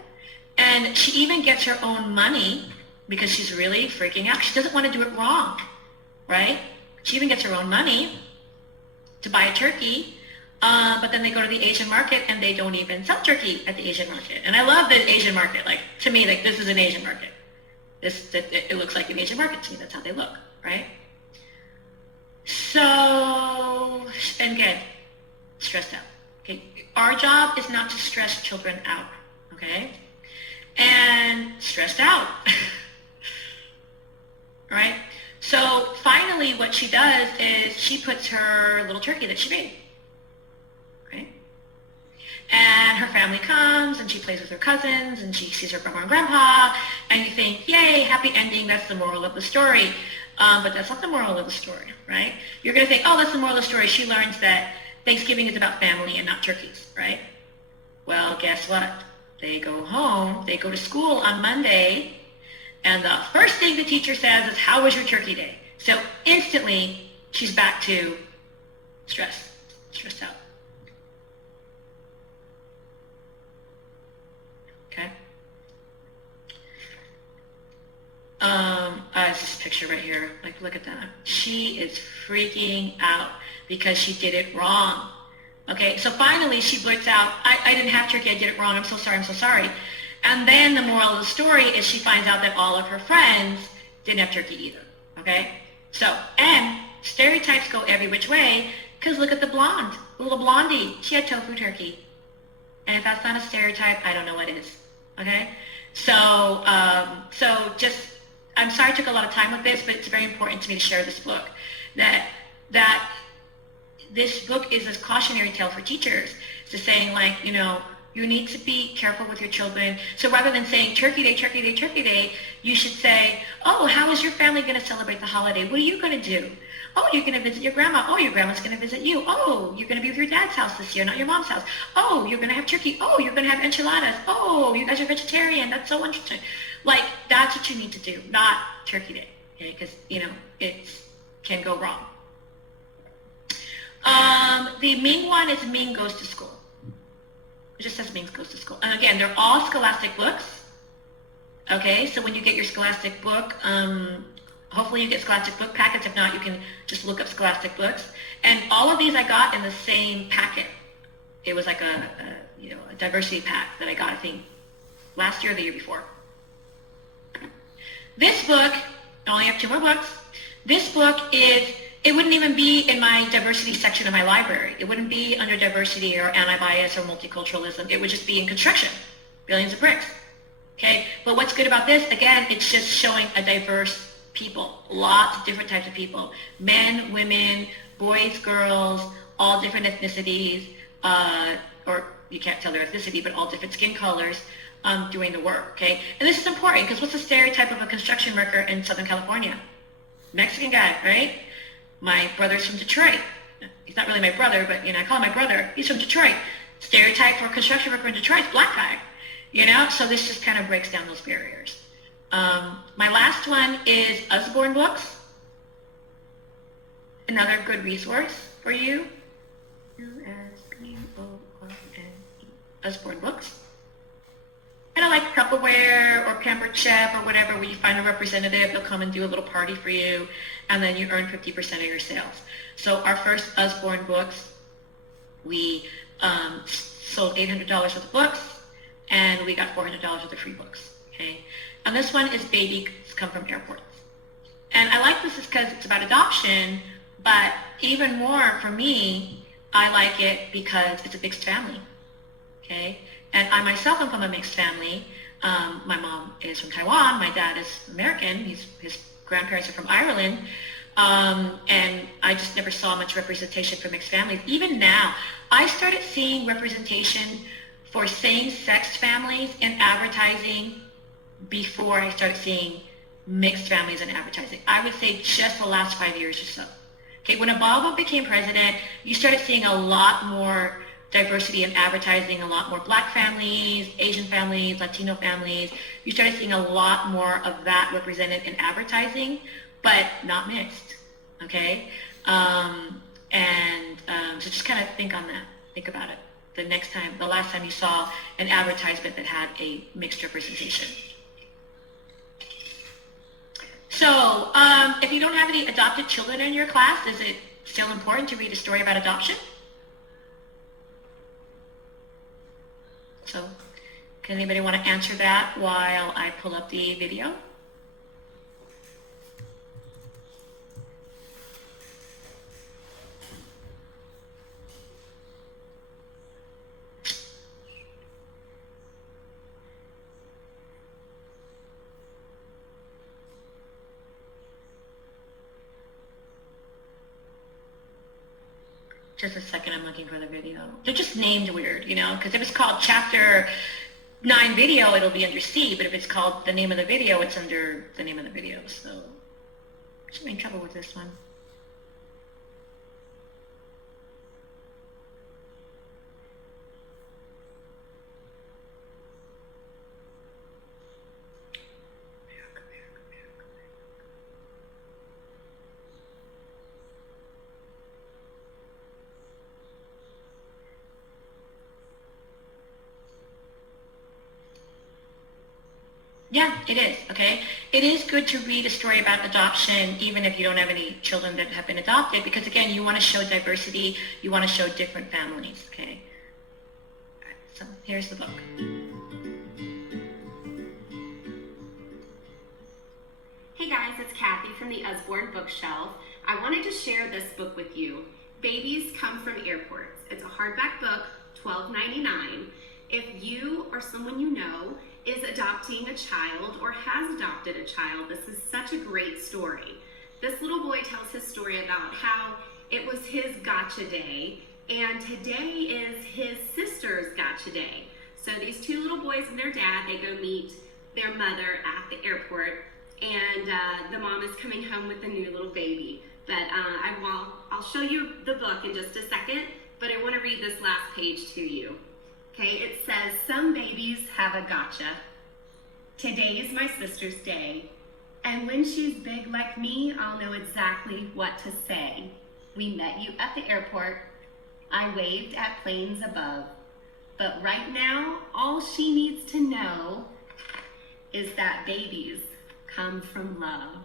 And she even gets her own money because she's really freaking out. She doesn't want to do it wrong, right? She even gets her own money to buy a turkey, but then they go to the Asian market and they don't even sell turkey at the Asian market. And I love the Asian market. To me, this is an Asian market. It looks like an Asian market to me. That's how they look, right? So, and again, stressed out. Okay, our job is not to stress children out, okay? And stressed out. Right? So finally what she does is she puts her little turkey that she made. Okay? And her family comes and she plays with her cousins and she sees her grandma and grandpa and you think, yay, happy ending, that's the moral of the story. But that's not the moral of the story, right? You're going to think, oh, that's the moral of the story. She learns that Thanksgiving is about family and not turkeys, right? Well, guess what? They go home, they go to school on Monday, and the first thing the teacher says is, how was your turkey day? So instantly, she's back to stressed out. Okay? It's this picture right here. Look at that. She is freaking out because she did it wrong. Okay, so finally she blurts out, I didn't have turkey, I did it wrong, I'm so sorry. And then the moral of the story is she finds out that all of her friends didn't have turkey either, okay? So, and stereotypes go every which way, because look at the blonde, the little blondie, she had tofu turkey. And if that's not a stereotype, I don't know what is. Okay? So, I'm sorry I took a lot of time with this, but it's very important to me to share this book. That this book is a cautionary tale for teachers. It's saying, like, you need to be careful with your children. So rather than saying Turkey Day, Turkey Day, Turkey Day, you should say, oh, how is your family going to celebrate the holiday? What are you going to do? Oh, you're going to visit your grandma. Oh, your grandma's going to visit you. Oh, you're going to be with your dad's house this year, not your mom's house. Oh, you're going to have turkey. Oh, you're going to have enchiladas. Oh, you guys are vegetarian. That's so interesting. Like, that's what you need to do, not Turkey Day, okay? Because, it can go wrong. The Ming one is Ming Goes to School. It just says Ming Goes to School. And again, they're all Scholastic books. Okay, so when you get your Scholastic book, hopefully you get Scholastic book packets. If not, you can just look up Scholastic books. And all of these I got in the same packet. It was like a diversity pack that I got, I think, last year or the year before. This book, I only have 2 more books. This book it wouldn't even be in my diversity section of my library. It wouldn't be under diversity or anti-bias or multiculturalism. It would just be in construction, billions of bricks. Okay, but what's good about this, again, it's just showing a diverse people, lots of different types of people, men, women, boys, girls, all different ethnicities, or you can't tell their ethnicity, but all different skin colors doing the work, okay? And this is important because what's the stereotype of a construction worker in Southern California? Mexican guy, right? My brother's from Detroit. He's not really my brother, but I call him my brother. He's from Detroit. Stereotype for a construction worker in Detroit, black guy. So this just kind of breaks down those barriers. My last one is Usborne Books. Another good resource for you. U-S-B-O-R-N-E. Usborne Books. Kind of like Prepaware or Pampered Chef or whatever, where you find a representative, they'll come and do a little party for you, and then you earn 50% of your sales. So our first Usborne Books, we sold $800 worth of books, and we got $400 worth of free books, okay? And this one is Babies Come from Airports. And I like this because it's about adoption, but even more for me, I like it because it's a mixed family, okay? And I myself am from a mixed family. My mom is from Taiwan. My dad is American. His grandparents are from Ireland. And I just never saw much representation for mixed families. Even now, I started seeing representation for same-sex families in advertising before I started seeing mixed families in advertising. I would say just the last 5 years or so. Okay, when Obama became president, you started seeing a lot more diversity in advertising, a lot more black families, Asian families, Latino families. You started seeing a lot more of that represented in advertising, but not mixed, okay? So just kind of think on that, think about it. The last time you saw an advertisement that had a mixed representation. So if you don't have any adopted children in your class, is it still important to read a story about adoption? So, can anybody want to answer that while I pull up the video? Just a second, I'm looking for the video. They're just named weird, because if it's called Chapter 9 Video, it'll be under C, but if it's called the name of the video, it's under the name of the video. So, I'm just having trouble with this one. Yeah, it is, okay? It is good to read a story about adoption, even if you don't have any children that have been adopted, because again, you want to show diversity, you want to show different families, okay? All right, so here's the book. Hey guys, it's Kathy from the Usborne Bookshelf. I wanted to share this book with you. Babies Come from Airports. It's a hardback book, $12.99. If you or someone you know is adopting a child or has adopted a child, this is such a great story. This little boy tells his story about how it was his gotcha day, and today is his sister's gotcha day. So these two little boys and their dad, they go meet their mother at the airport, and the mom is coming home with a new little baby. But I'll show you the book in just a second, but I want to read this last page to you. Okay, it says, some babies have a gotcha. Today is my sister's day, and when she's big like me, I'll know exactly what to say. We met you at the airport. I waved at planes above. But right now, all she needs to know is that babies come from love.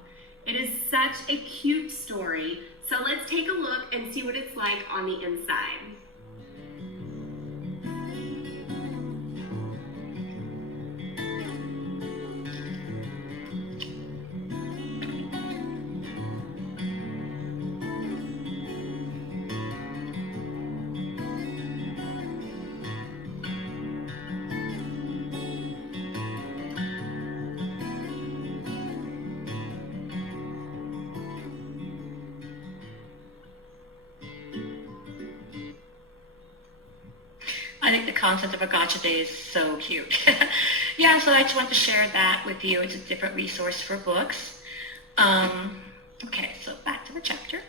It is such a cute story. So let's take a look and see what it's like on the inside. I think the concept of a gotcha day is so cute. Yeah, so I just want to share that with you. It's a different resource for books. Okay, so back to the chapter.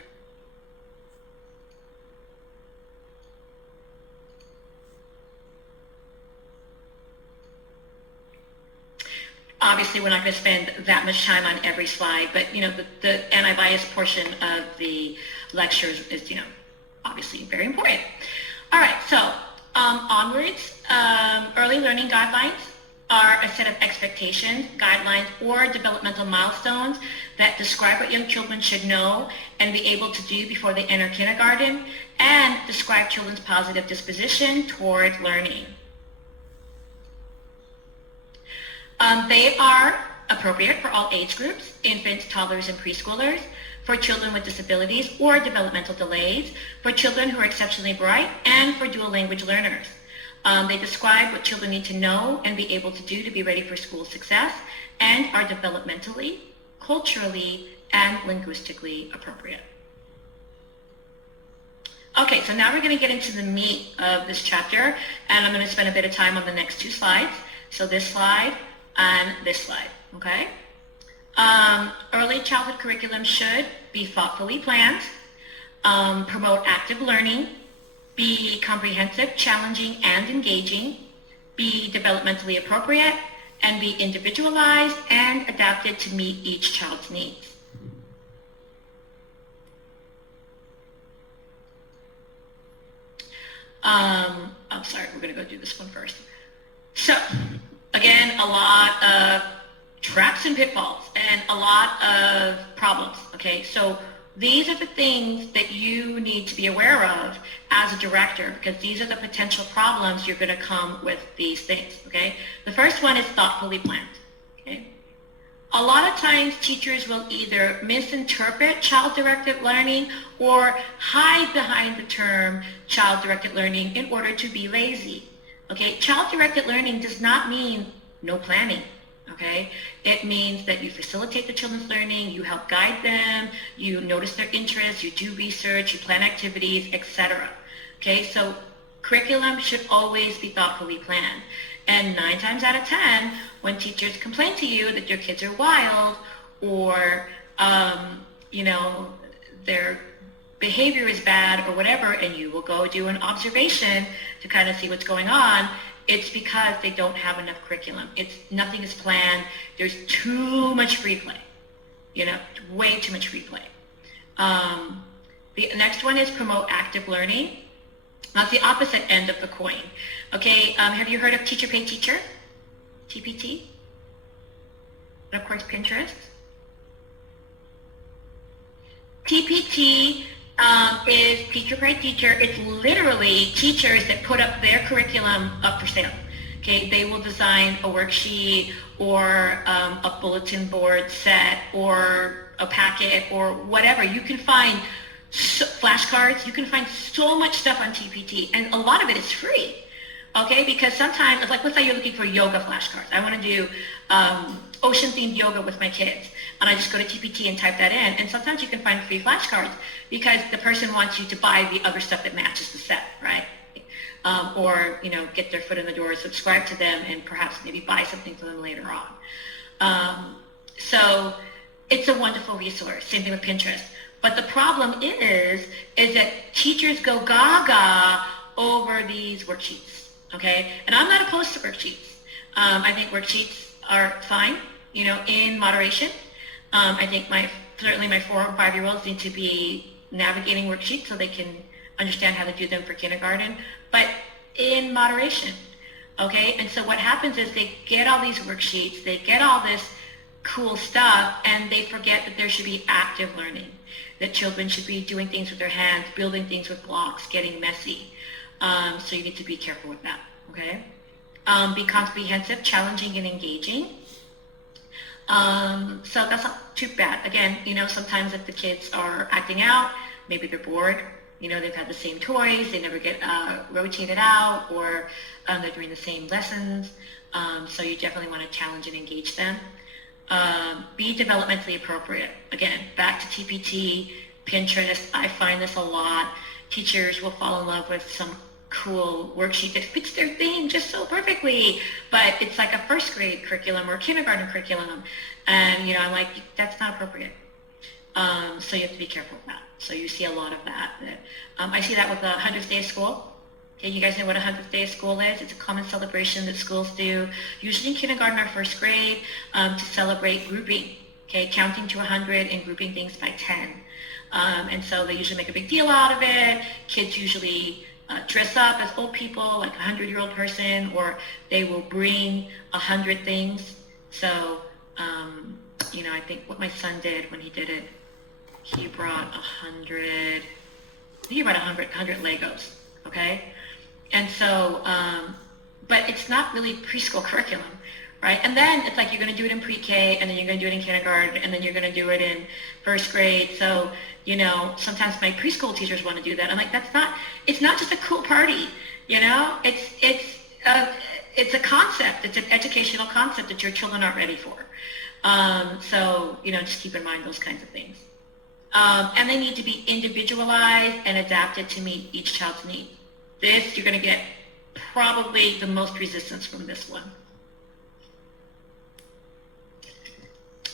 Obviously, we're not going to spend that much time on every slide, but the anti-bias portion of the lectures is, obviously very important. All right, so onwards, early learning guidelines are a set of expectations, guidelines, or developmental milestones that describe what young children should know and be able to do before they enter kindergarten, and describe children's positive disposition toward learning. They are appropriate for all age groups, infants, toddlers, and preschoolers, for children with disabilities or developmental delays, for children who are exceptionally bright, and for dual language learners. They describe what children need to know and be able to do to be ready for school success, and are developmentally, culturally, and linguistically appropriate. Okay, so now we're going to get into the meat of this chapter, and I'm going to spend a bit of time on the next two slides. So this slide and this slide, okay? Early childhood curriculum should be thoughtfully planned, promote active learning, be comprehensive, challenging, and engaging, be developmentally appropriate, and be individualized and adapted to meet each child's needs. I'm sorry, we're going to go do this one first. So, again, a lot of traps and pitfalls and a lot of problems, okay? So these are the things that you need to be aware of as a director, because these are the potential problems you're going to come with these things, okay? The first one is thoughtfully planned, okay? A lot of times teachers will either misinterpret child-directed learning or hide behind the term child-directed learning in order to be lazy, okay? Child-directed learning does not mean no planning. Okay, it means that you facilitate the children's learning, you help guide them, you notice their interests, you do research, you plan activities, etc. Okay, so curriculum should always be thoughtfully planned. And 9 times out of 10, when teachers complain to you that your kids are wild or, their behavior is bad or whatever, and you will go do an observation to kind of see what's going on, it's because they don't have enough curriculum. Nothing is planned. There's too much free play, way too much free play. The next one is promote active learning. That's the opposite end of the coin. Okay, have you heard of Teacher Pay Teacher, TPT? And of course, Pinterest. TPT is Teacher Pay Teacher. It's literally teachers that put up their curriculum up for sale. Okay, they will design a worksheet or a bulletin board set or a packet or whatever. You can find flashcards. You can find so much stuff on TPT, and a lot of it is free. Okay, because sometimes, like let's say you're looking for yoga flashcards. I want to do ocean-themed yoga with my kids. And I just go to TPT and type that in. And sometimes you can find free flashcards because the person wants you to buy the other stuff that matches the set, right? Or, get their foot in the door, subscribe to them, and perhaps maybe buy something for them later on. So it's a wonderful resource. Same thing with Pinterest. But the problem is that teachers go gaga over these worksheets, okay? And I'm not opposed to worksheets. I think worksheets are fine, in moderation. I think certainly my 4 and 5-year-olds need to be navigating worksheets so they can understand how to do them for kindergarten, but in moderation, okay? And so what happens is they get all these worksheets, they get all this cool stuff, and they forget that there should be active learning, that children should be doing things with their hands, building things with blocks, getting messy. So you need to be careful with that, okay? Be comprehensive, challenging, and engaging. So that's not too bad. Again, sometimes if the kids are acting out, maybe they're bored, they've had the same toys, they never get rotated out, or they're doing the same lessons. So you definitely want to challenge and engage them. Be developmentally appropriate. Again, back to TPT, Pinterest. I find this a lot. Teachers will fall in love with some cool worksheet that fits their theme just so perfectly, but it's like a first grade curriculum or kindergarten curriculum, and I'm like, that's not appropriate. So you have to be careful with that. So you see a lot of that. I see that with the 100th day of school. Okay, you guys know what a 100th day of school is? It's a common celebration that schools do, usually in kindergarten or first grade, to celebrate grouping. Okay, counting to 100 and grouping things by 10. And so they usually make a big deal out of it. Kids usually dress up as old people, like a 100-year-old person, or they will bring 100 things. So, I think what my son did when he did it, he brought 100 Legos, okay? And so, but it's not really preschool curriculum, right? And then it's like you're going to do it in pre-K, and then you're going to do it in kindergarten, and then you're going to do it in first grade. So, sometimes my preschool teachers want to do that. I'm like, it's not just a cool party, it's a concept. It's an educational concept that your children aren't ready for. So, just keep in mind those kinds of things. And they need to be individualized and adapted to meet each child's needs. This, you're going to get probably the most resistance from this one.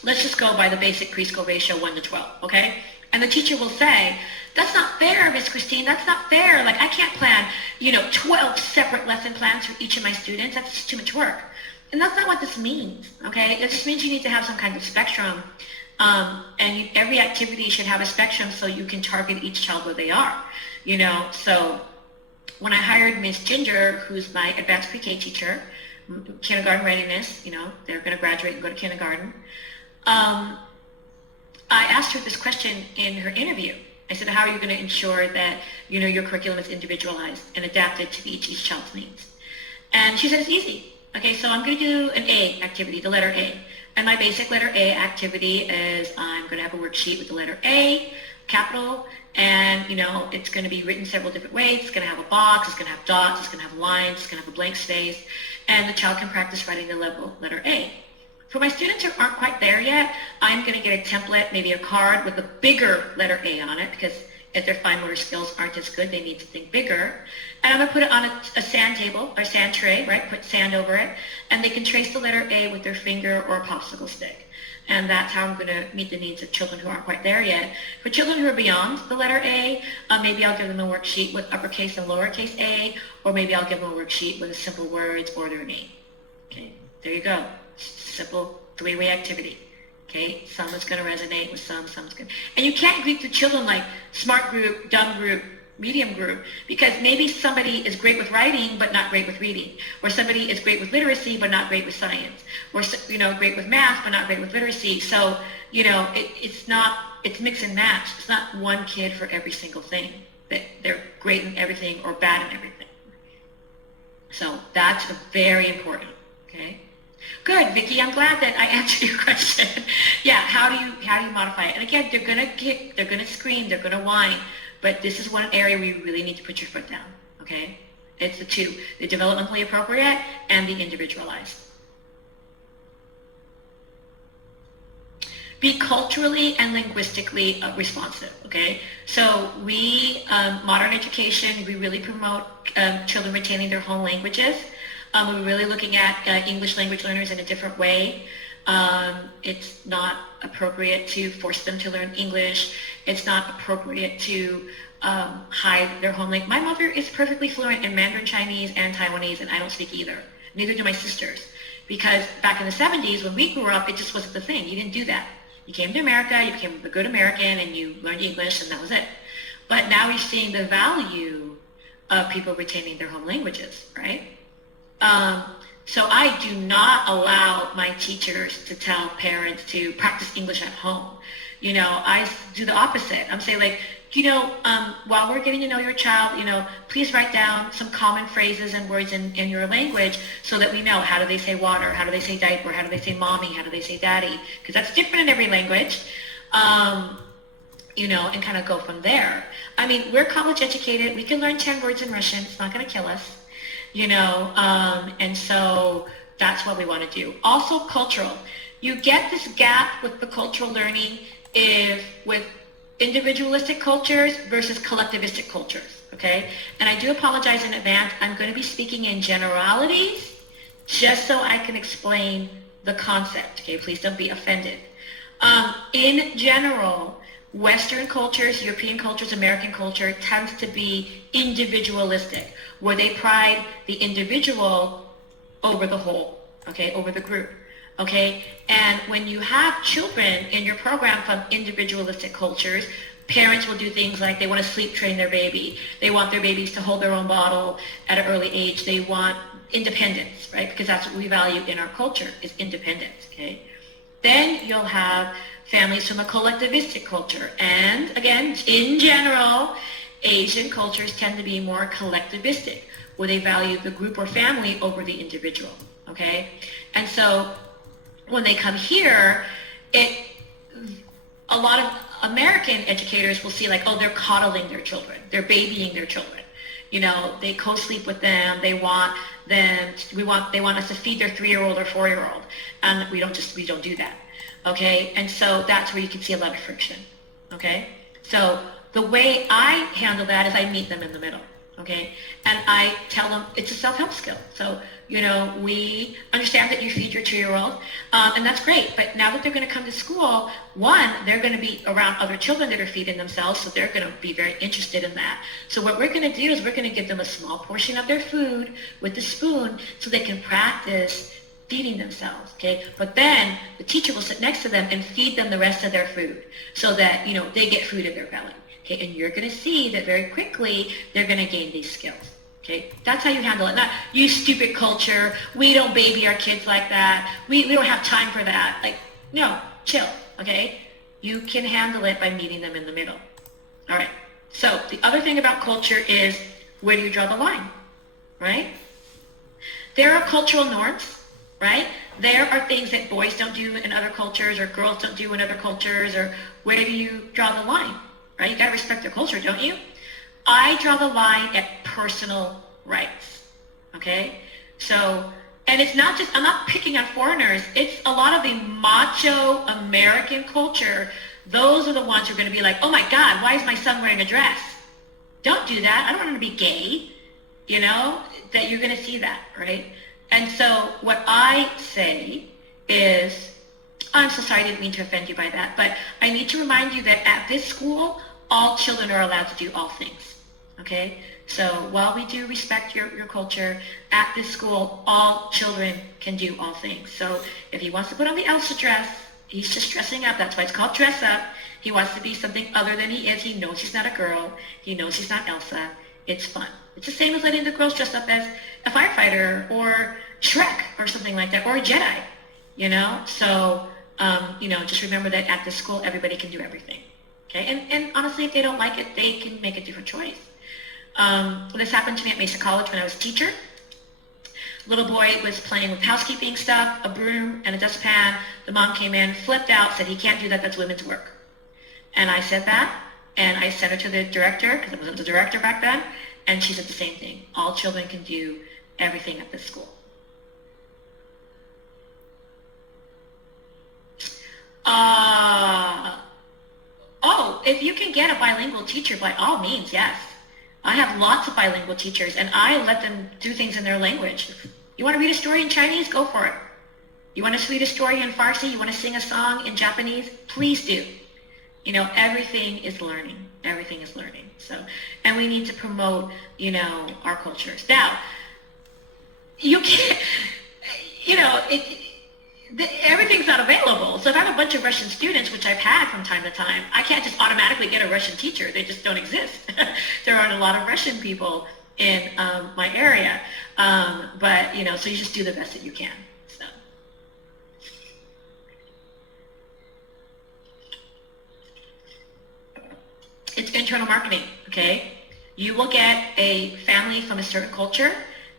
Let's just go by the basic preschool ratio 1 to 12, okay? And the teacher will say, that's not fair, Miss Christine, that's not fair. Like, I can't plan, 12 separate lesson plans for each of my students. That's just too much work. And that's not what this means, okay? It just means you need to have some kind of spectrum. And every activity should have a spectrum so you can target each child where they are, So when I hired Miss Ginger, who's my advanced pre-K teacher, kindergarten readiness, they're going to graduate and go to kindergarten. I asked her this question in her interview. I said, how are you going to ensure that, your curriculum is individualized and adapted to each child's needs? And she said, it's easy. Okay, so I'm going to do an A activity, the letter A. And my basic letter A activity is I'm going to have a worksheet with the letter A, capital, and, it's going to be written several different ways. It's going to have a box, it's going to have dots, it's going to have lines, it's going to have a blank space, and the child can practice writing the letter A. For my students who aren't quite there yet, I'm going to get a template, maybe a card with a bigger letter A on it, because if their fine motor skills aren't as good, they need to think bigger. And I'm going to put it on a sand table, or sand tray, right? Put sand over it, and they can trace the letter A with their finger or a popsicle stick. And that's how I'm going to meet the needs of children who aren't quite there yet. For children who are beyond the letter A, maybe I'll give them a worksheet with uppercase and lowercase a, or maybe I'll give them a worksheet with a simple words order and name. Okay, there you go. Simple 3-way activity. Okay, some is going to resonate with some's going to... And you can't group the children like smart group, dumb group, medium group, because maybe somebody is great with writing but not great with reading, or somebody is great with literacy but not great with science, or great with math but not great with literacy. So it's mix and match. It's not one kid for every single thing, that they're great in everything or bad in everything. So that's very important. Okay, good, Vicki. I'm glad that I answered your question. Yeah, how do you modify it? And again, they're gonna kick, they're gonna scream, they're gonna whine. But this is one area where you really need to put your foot down, okay? It's the two, the developmentally appropriate and the individualized. Be culturally and linguistically responsive, okay? So we, modern education, we really promote children retaining their home languages. We're really looking at English language learners in a different way. It's not appropriate to force them to learn English. It's not appropriate to hide their home language. My mother is perfectly fluent in Mandarin Chinese and Taiwanese, and I don't speak either. Neither do my sisters. Because back in the 70s, when we grew up, it just wasn't the thing. You didn't do that. You came to America, you became a good American, and you learned English, and that was it. But now you're seeing the value of people retaining their home languages, right? So I do not allow my teachers to tell parents to practice English at home. You know, I do the opposite. I'm saying like, you know, while we're getting to know your child, you know, please write down some common phrases and words in your language so that we know how do they say water, how do they say diaper, how do they say mommy, how do they say daddy, because that's different in every language, you know, and kind of go from there. I mean, we're college educated. We can learn 10 words in Russian. It's not going to kill us, you know, and so that's what we want to do. Also cultural. You get this gap with the cultural learning with individualistic cultures versus collectivistic cultures, okay? And I do apologize in advance. I'm going to be speaking in generalities just so I can explain the concept, okay? Please don't be offended. In general, Western cultures, European cultures, American culture tends to be individualistic, where they pride the individual over the whole, okay, over the group. Okay, and when you have children in your program from individualistic cultures, parents will do things like they want to sleep train their baby. They want their babies to hold their own bottle at an early age. They want independence, right? Because that's what we value in our culture is independence, okay? Then you'll have families from a collectivistic culture. And again, in general, Asian cultures tend to be more collectivistic, where they value the group or family over the individual, okay? And so when they come here, a lot of American educators will see like, oh, they're coddling their children. They're babying their children. You know, they co-sleep with them. They want us to feed their 3-year-old or 4-year-old. And we don't do that. Okay. And so that's where you can see a lot of friction. Okay. So the way I handle that is I meet them in the middle. Okay. And I tell them it's a self-help skill. So, you know, we understand that you feed your 2-year-old, and that's great. But now that they're going to come to school, one, they're going to be around other children that are feeding themselves, so they're going to be very interested in that. So what we're going to do is we're going to give them a small portion of their food with the spoon so they can practice feeding themselves, okay? But then the teacher will sit next to them and feed them the rest of their food so that, you know, they get food in their belly, okay? And you're going to see that very quickly they're going to gain these skills. Okay, that's how you handle it. Not, you stupid culture, we don't baby our kids like that. We don't have time for that. Like, no, chill, okay? You can handle it by meeting them in the middle. All right, so the other thing about culture is where do you draw the line, right? There are cultural norms, right? There are things that boys don't do in other cultures or girls don't do in other cultures, or where do you draw the line, right? You gotta respect their culture, don't you? I draw the line at personal rights, okay? So, and it's not just, I'm not picking on foreigners, it's a lot of the macho American culture. Those are the ones who are going to be like, oh my God, why is my son wearing a dress? Don't do that. I don't want him to be gay, you know, that you're going to see that, right? And so what I say is, I'm so sorry, I didn't mean to offend you by that, but I need to remind you that at this school, all children are allowed to do all things. Okay, so while we do respect your culture, at this school, all children can do all things. So if he wants to put on the Elsa dress, he's just dressing up. That's why it's called dress up. He wants to be something other than he is. He knows he's not a girl. He knows he's not Elsa. It's fun. It's the same as letting the girls dress up as a firefighter or Shrek or something like that, or a Jedi, you know? So, you know, just remember that at this school, everybody can do everything. Okay, and honestly, if they don't like it, they can make a different choice. This happened to me at Mesa College when I was a teacher. Little boy was playing with housekeeping stuff, a broom and a dustpan. The mom came in, flipped out, said, he can't do that, that's women's work. And I said that, and I sent her to the director, because I wasn't the director back then, And she said the same thing. All children can do everything at this school. If you can get a bilingual teacher, by all means, yes. I have lots of bilingual teachers, and I let them do things in their language. You want to read a story in Chinese? Go for it. You want to read a story in Farsi? You want to sing a song in Japanese? Please do. You know, everything is learning. Everything is learning. So, and we need to promote, you know, our cultures. Now, you can't, you know, everything's not available. So if I have a bunch of Russian students, which I've had from time to time, I can't just automatically get a Russian teacher. They just don't exist. There aren't a lot of Russian people in my area. But, you know, so you just do the best that you can. So. It's internal marketing, okay? You will get a family from a certain culture,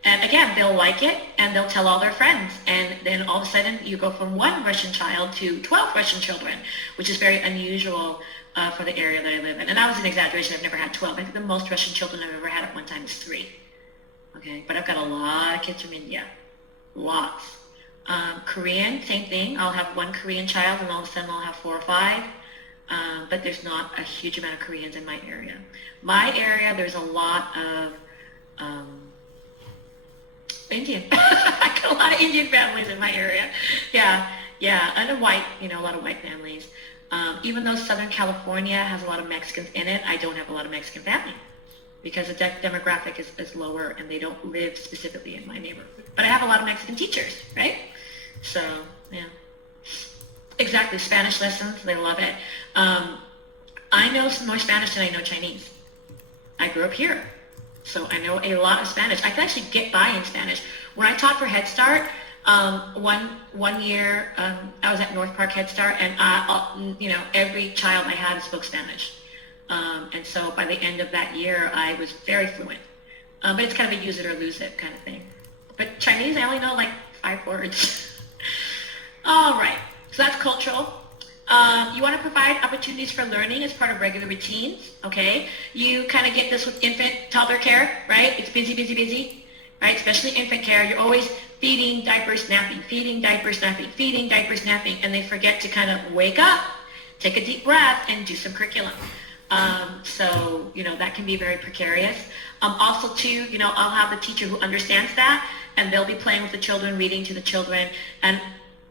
and again, they'll like it, and they'll tell all their friends. And then all of a sudden, you go from one Russian child to 12 Russian children, which is very unusual for the area that I live in. And that was an exaggeration. I've never had 12. I think the most Russian children I've ever had at one time is 3. Okay, but I've got a lot of kids from India. Lots. Korean, same thing. I'll have one Korean child, and all of a sudden I'll have 4 or 5. But there's not a huge amount of Koreans in my area. My area, there's a lot of Indian. I got a lot of Indian families in my area. Yeah, and a white, you know, a lot of white families. Even though Southern California has a lot of Mexicans in it, I don't have a lot of Mexican family because the demographic is lower and they don't live specifically in my neighborhood. But I have a lot of Mexican teachers, right? So, yeah. Exactly, Spanish lessons, they love it. I know more Spanish than I know Chinese. I grew up here. So I know a lot of Spanish. I can actually get by in Spanish. When I taught for Head Start, one year I was at North Park Head Start, and you know, every child I had spoke Spanish. And so by the end of that year, I was very fluent. But it's kind of a use it or lose it kind of thing. But Chinese, I only know like 5 words. All right, so that's cultural. You want to provide opportunities for learning as part of regular routines, okay? You kind of get this with infant, toddler care, right? It's busy, busy, busy, right? Especially infant care. You're always feeding, diapers, napping, feeding, diapers, napping, feeding, diapers, napping, and they forget to kind of wake up, take a deep breath, and do some curriculum. So, you know, that can be very precarious. Also, too, you know, I'll have a teacher who understands that, and they'll be playing with the children, reading to the children, and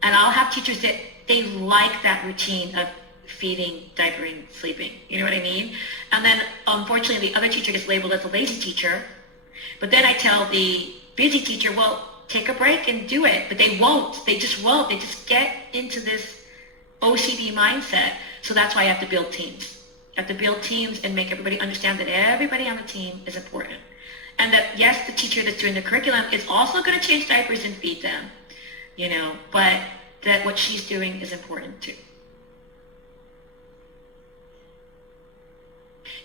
I'll have teachers that they like that routine of feeding, diapering, sleeping. You know what I mean? And then, unfortunately, the other teacher gets labeled as a lazy teacher. But then I tell the busy teacher, well, take a break and do it. But they won't. They just won't. They just get into this OCD mindset. So that's why I have to build teams. I have to build teams and make everybody understand that everybody on the team is important. And that, yes, the teacher that's doing the curriculum is also going to change diapers and feed them, you know, but that what she's doing is important too.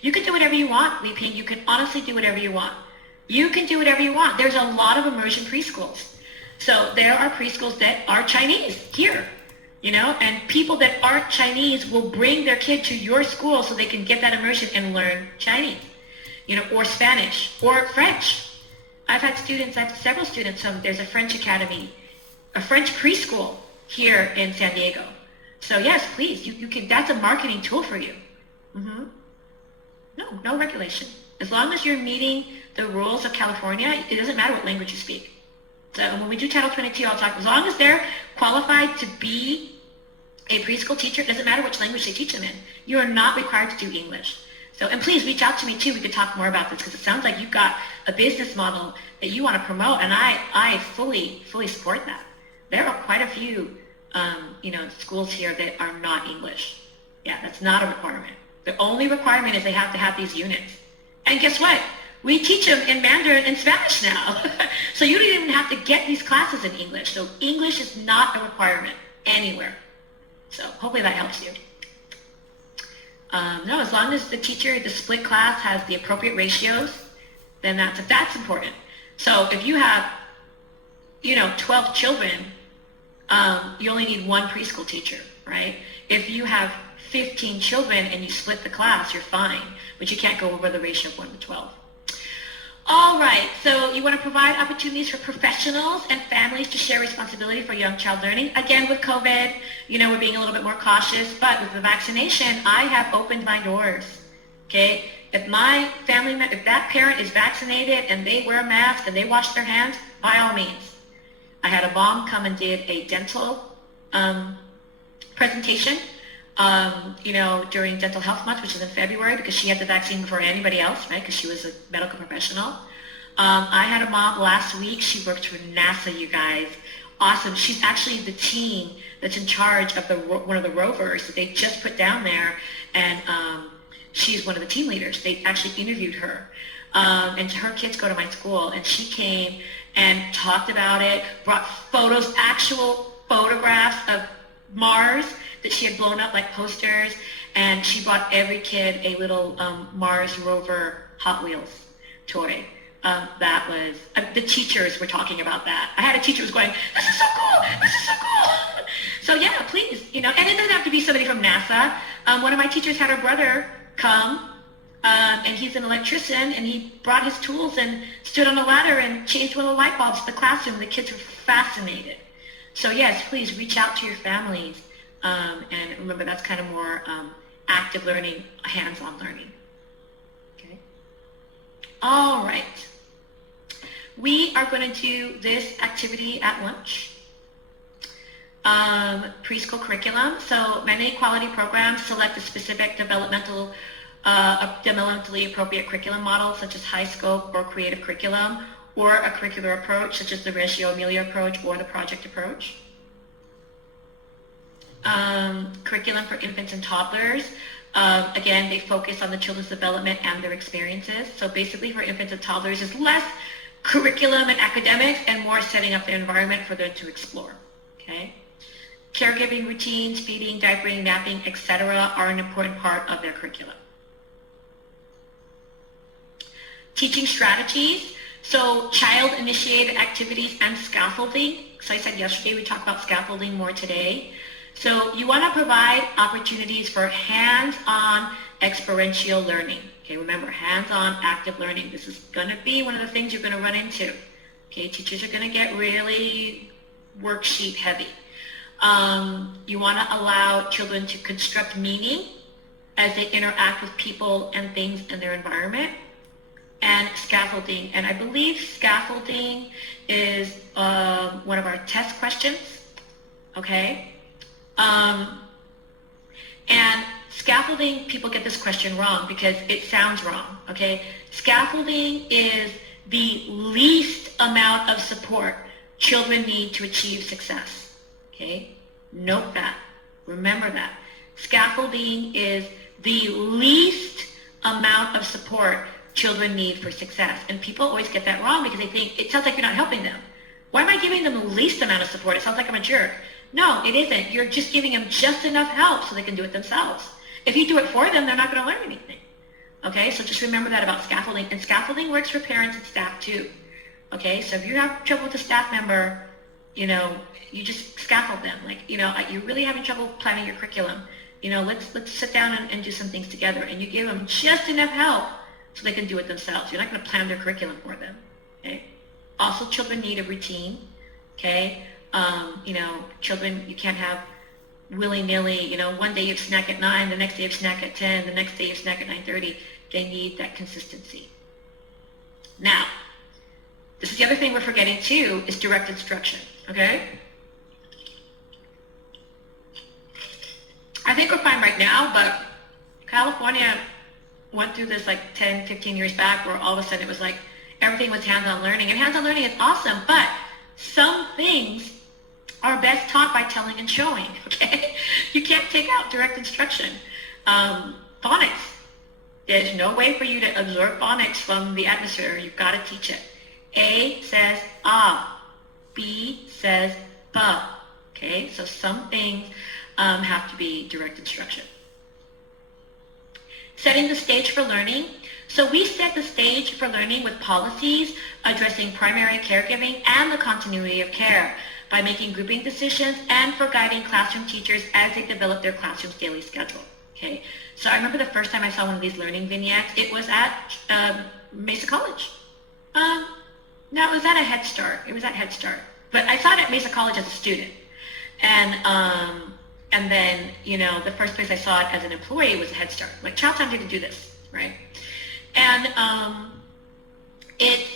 You can do whatever you want, Li Ping. You can honestly do whatever you want. You can do whatever you want. There's a lot of immersion preschools. So there are preschools that are Chinese here, you know, and people that aren't Chinese will bring their kid to your school so they can get that immersion and learn Chinese, you know, or Spanish or French. I have several students. There's a French academy, a French preschool here in San Diego. So yes, please, you can, that's a marketing tool for you. Mm-hmm. No regulation. As long as you're meeting the rules of California, it doesn't matter what language you speak. So when we do Title 22, I'll talk, as long as they're qualified to be a preschool teacher, it doesn't matter which language they teach them in. You are not required to do English. So, and please reach out to me too, we could talk more about this, because it sounds like you've got a business model that you want to promote, and I fully support that. There are quite a few you know, schools here that are not English. Yeah, that's not a requirement. The only requirement is they have to have these units. And guess what? We teach them in Mandarin and Spanish now. So you don't even have to get these classes in English. So English is not a requirement anywhere. So hopefully that helps you. No, as long as the teacher, the split class has the appropriate ratios, then that's important. So if you have, you know, 12 children, you only need one preschool teacher, right? If you have 15 children and you split the class, you're fine, but you can't go over the ratio of 1 to 12. All right, so you want to provide opportunities for professionals and families to share responsibility for young child learning. Again, with COVID, we're being a little bit more cautious, but with the vaccination, I have opened my doors, okay? If my family, if that parent is vaccinated and they wear a mask and they wash their hands, by all means. I had a mom come and did a dental presentation, during Dental Health Month, which is in February, because she had the vaccine before anybody else, right? Because she was a medical professional. I had a mom last week. She worked for NASA, you guys. Awesome. She's actually the team that's in charge of one of the rovers that they just put down there, and she's one of the team leaders. They actually interviewed her, and her kids go to my school, and she came and talked about it, brought photos, actual photographs of Mars that she had blown up like posters, and she bought every kid a little Mars rover Hot Wheels toy. That was, the teachers were talking about that. I had a teacher who was going, this is so cool, this is so cool. So yeah, please, and it doesn't have to be somebody from NASA. One of my teachers had her brother come, and he's an electrician, and he brought his tools and stood on a ladder and changed one of the light bulbs in the classroom. The kids were fascinated. So yes, please reach out to your families. And remember, that's kind of more active learning, hands-on learning. Okay. All right. We are going to do this activity at lunch. Preschool curriculum. So many quality programs select a specific developmentally appropriate curriculum model, such as high scope or creative curriculum, or a curricular approach, such as the Reggio Emilia approach or the project approach. Curriculum for infants and toddlers. Again, they focus on the children's development and their experiences. So basically for infants and toddlers is less curriculum and academics and more setting up the environment for them to explore. Okay? Caregiving routines, feeding, diapering, napping, etc. are an important part of their curriculum. Teaching strategies. So child-initiated activities and scaffolding. So I said yesterday, we talked about scaffolding more today. So you want to provide opportunities for hands-on experiential learning. Okay, remember, hands-on active learning. This is going to be one of the things you're going to run into. Okay, teachers are going to get really worksheet heavy. You want to allow children to construct meaning as they interact with people and things in their environment. And scaffolding. And I believe scaffolding is one of our test questions. Okay? And scaffolding, people get this question wrong because it sounds wrong, okay? Scaffolding is the least amount of support children need to achieve success, okay? Note that. Remember that. Scaffolding is the least amount of support children need for success. And people always get that wrong because they think, it sounds like you're not helping them. Why am I giving them the least amount of support? It sounds like I'm a jerk. No, it isn't. You're just giving them just enough help so they can do it themselves. If you do it for them, they're not going to learn anything. Okay, so just remember that about scaffolding. And scaffolding works for parents and staff too. Okay, so if you have trouble with a staff member, you just scaffold them. Like, you're really having trouble planning your curriculum. Let's sit down and do some things together. And you give them just enough help so they can do it themselves. You're not going to plan their curriculum for them. Okay. Also, children need a routine. Okay. Children, you can't have willy-nilly, one day you snack at 9, the next day you snack at 10, the next day you snack at 9:30. They need that consistency. Now, this is the other thing we're forgetting too, is direct instruction, okay? I think we're fine right now, but California went through this like 10, 15 years back where all of a sudden it was like everything was hands-on learning. And hands-on learning is awesome, but some things are best taught by telling and showing, okay? You can't take out direct instruction. Phonics. There's no way for you to absorb phonics from the atmosphere. You've got to teach it. A says ah. B says ba. Okay, so some things have to be direct instruction. Setting the stage for learning. So we set the stage for learning with policies addressing primary caregiving and the continuity of care by making grouping decisions and for guiding classroom teachers as they develop their classroom's daily schedule. Okay, so I remember the first time I saw one of these learning vignettes, it was at Mesa College. Um, no, it was at a Head Start. It was at Head Start. But I taught at Mesa College as a student. And then, you know, the first place I saw it as an employee was a Head Start. Like, Childtown didn't do this, right? And it's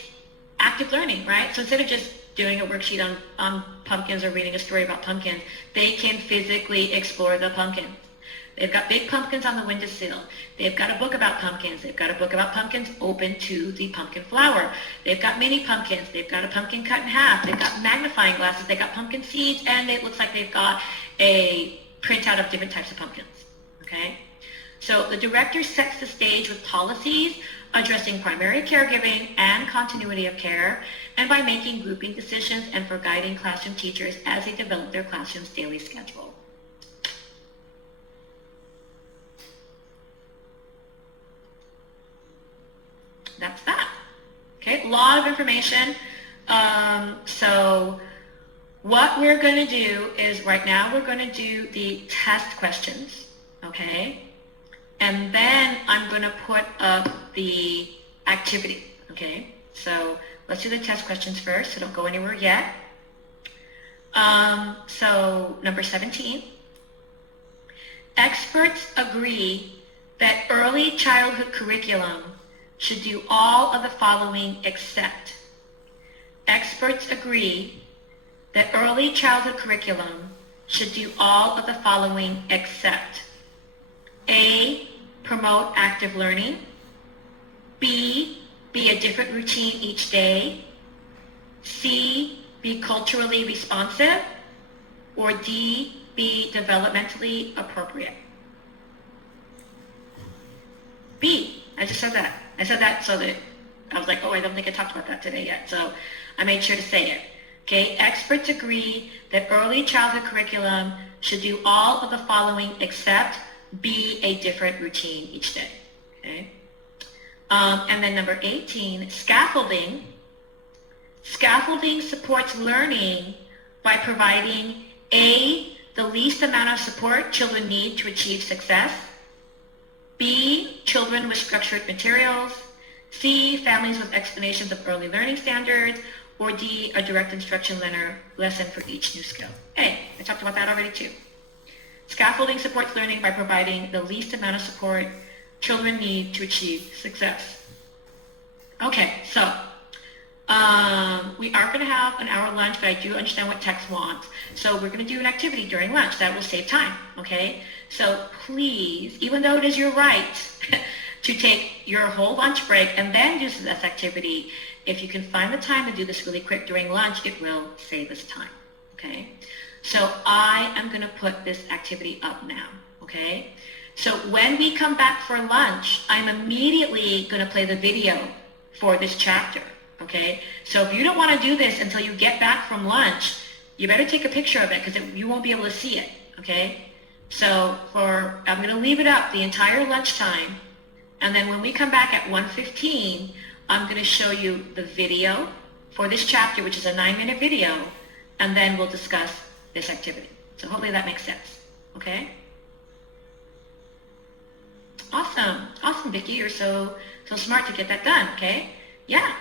active learning, right? So instead of just doing a worksheet on pumpkins or reading a story about pumpkins, they can physically explore the pumpkins. They've got big pumpkins on the windowsill. They've got a book about pumpkins. They've got a book about pumpkins open to the pumpkin flower. They've got mini pumpkins. They've got a pumpkin cut in half. They've got magnifying glasses. They've got pumpkin seeds, and it looks like they've got a printout of different types of pumpkins, okay? So the director sets the stage with policies addressing primary caregiving and continuity of care, and by making grouping decisions and for guiding classroom teachers as they develop their classroom's daily schedule. That's that. Okay, a lot of information. So what we're going to do is right now we're going to do the test questions, okay? And then I'm going to put up the activity, okay? So let's do the test questions first, so don't go anywhere yet. So number 17. Experts agree that early childhood curriculum should do all of the following except. Experts agree that early childhood curriculum should do all of the following except. A, promote active learning. B, be a different routine each day. C, be culturally responsive. Or D, be developmentally appropriate. B, I just said that. I said that so that I was like, oh, I don't think I talked about that today yet. So I made sure to say it. Okay, experts agree that early childhood curriculum should do all of the following except be a different routine each day. Okay, and then number 18, scaffolding. Scaffolding supports learning by providing A, the least amount of support children need to achieve success. B, children with structured materials. C, families with explanations of early learning standards. Or D, a direct instruction lesson for each new skill. Hey, I talked about that already too. Scaffolding supports learning by providing the least amount of support children need to achieve success. Okay, so we are going to have an hour lunch, but I do understand what Tex wants. So we're going to do an activity during lunch. That will save time, okay? So please, even though it is your right to take your whole lunch break and then do this activity, if you can find the time to do this really quick during lunch, it will save us time, okay? So I am going to put this activity up now, okay? So when we come back for lunch, I'm immediately going to play the video for this chapter, okay? So if you don't want to do this until you get back from lunch, you better take a picture of it because you won't be able to see it, okay? So I'm going to leave it up the entire lunchtime, and then when we come back at 1:15, I'm going to show you the video for this chapter, which is a 9-minute video, and then we'll discuss this activity. So hopefully that makes sense, okay? Awesome, awesome, Vicki. You're so smart to get that done, okay? Yeah.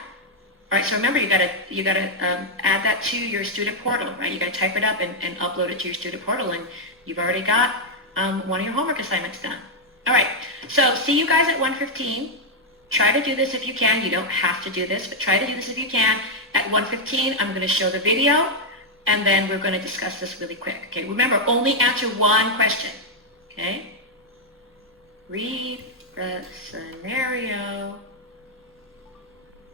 All right, so remember, you gotta add that to your student portal, right? You gotta type it up and upload it to your student portal, and you've already got one of your homework assignments done. All right, so see you guys at 1:15. Try to do this if you can. You don't have to do this, but try to do this if you can. At 1:15, I'm going to show the video, and then we're going to discuss this really quick. Okay, remember, only answer one question. Okay? Read the scenario.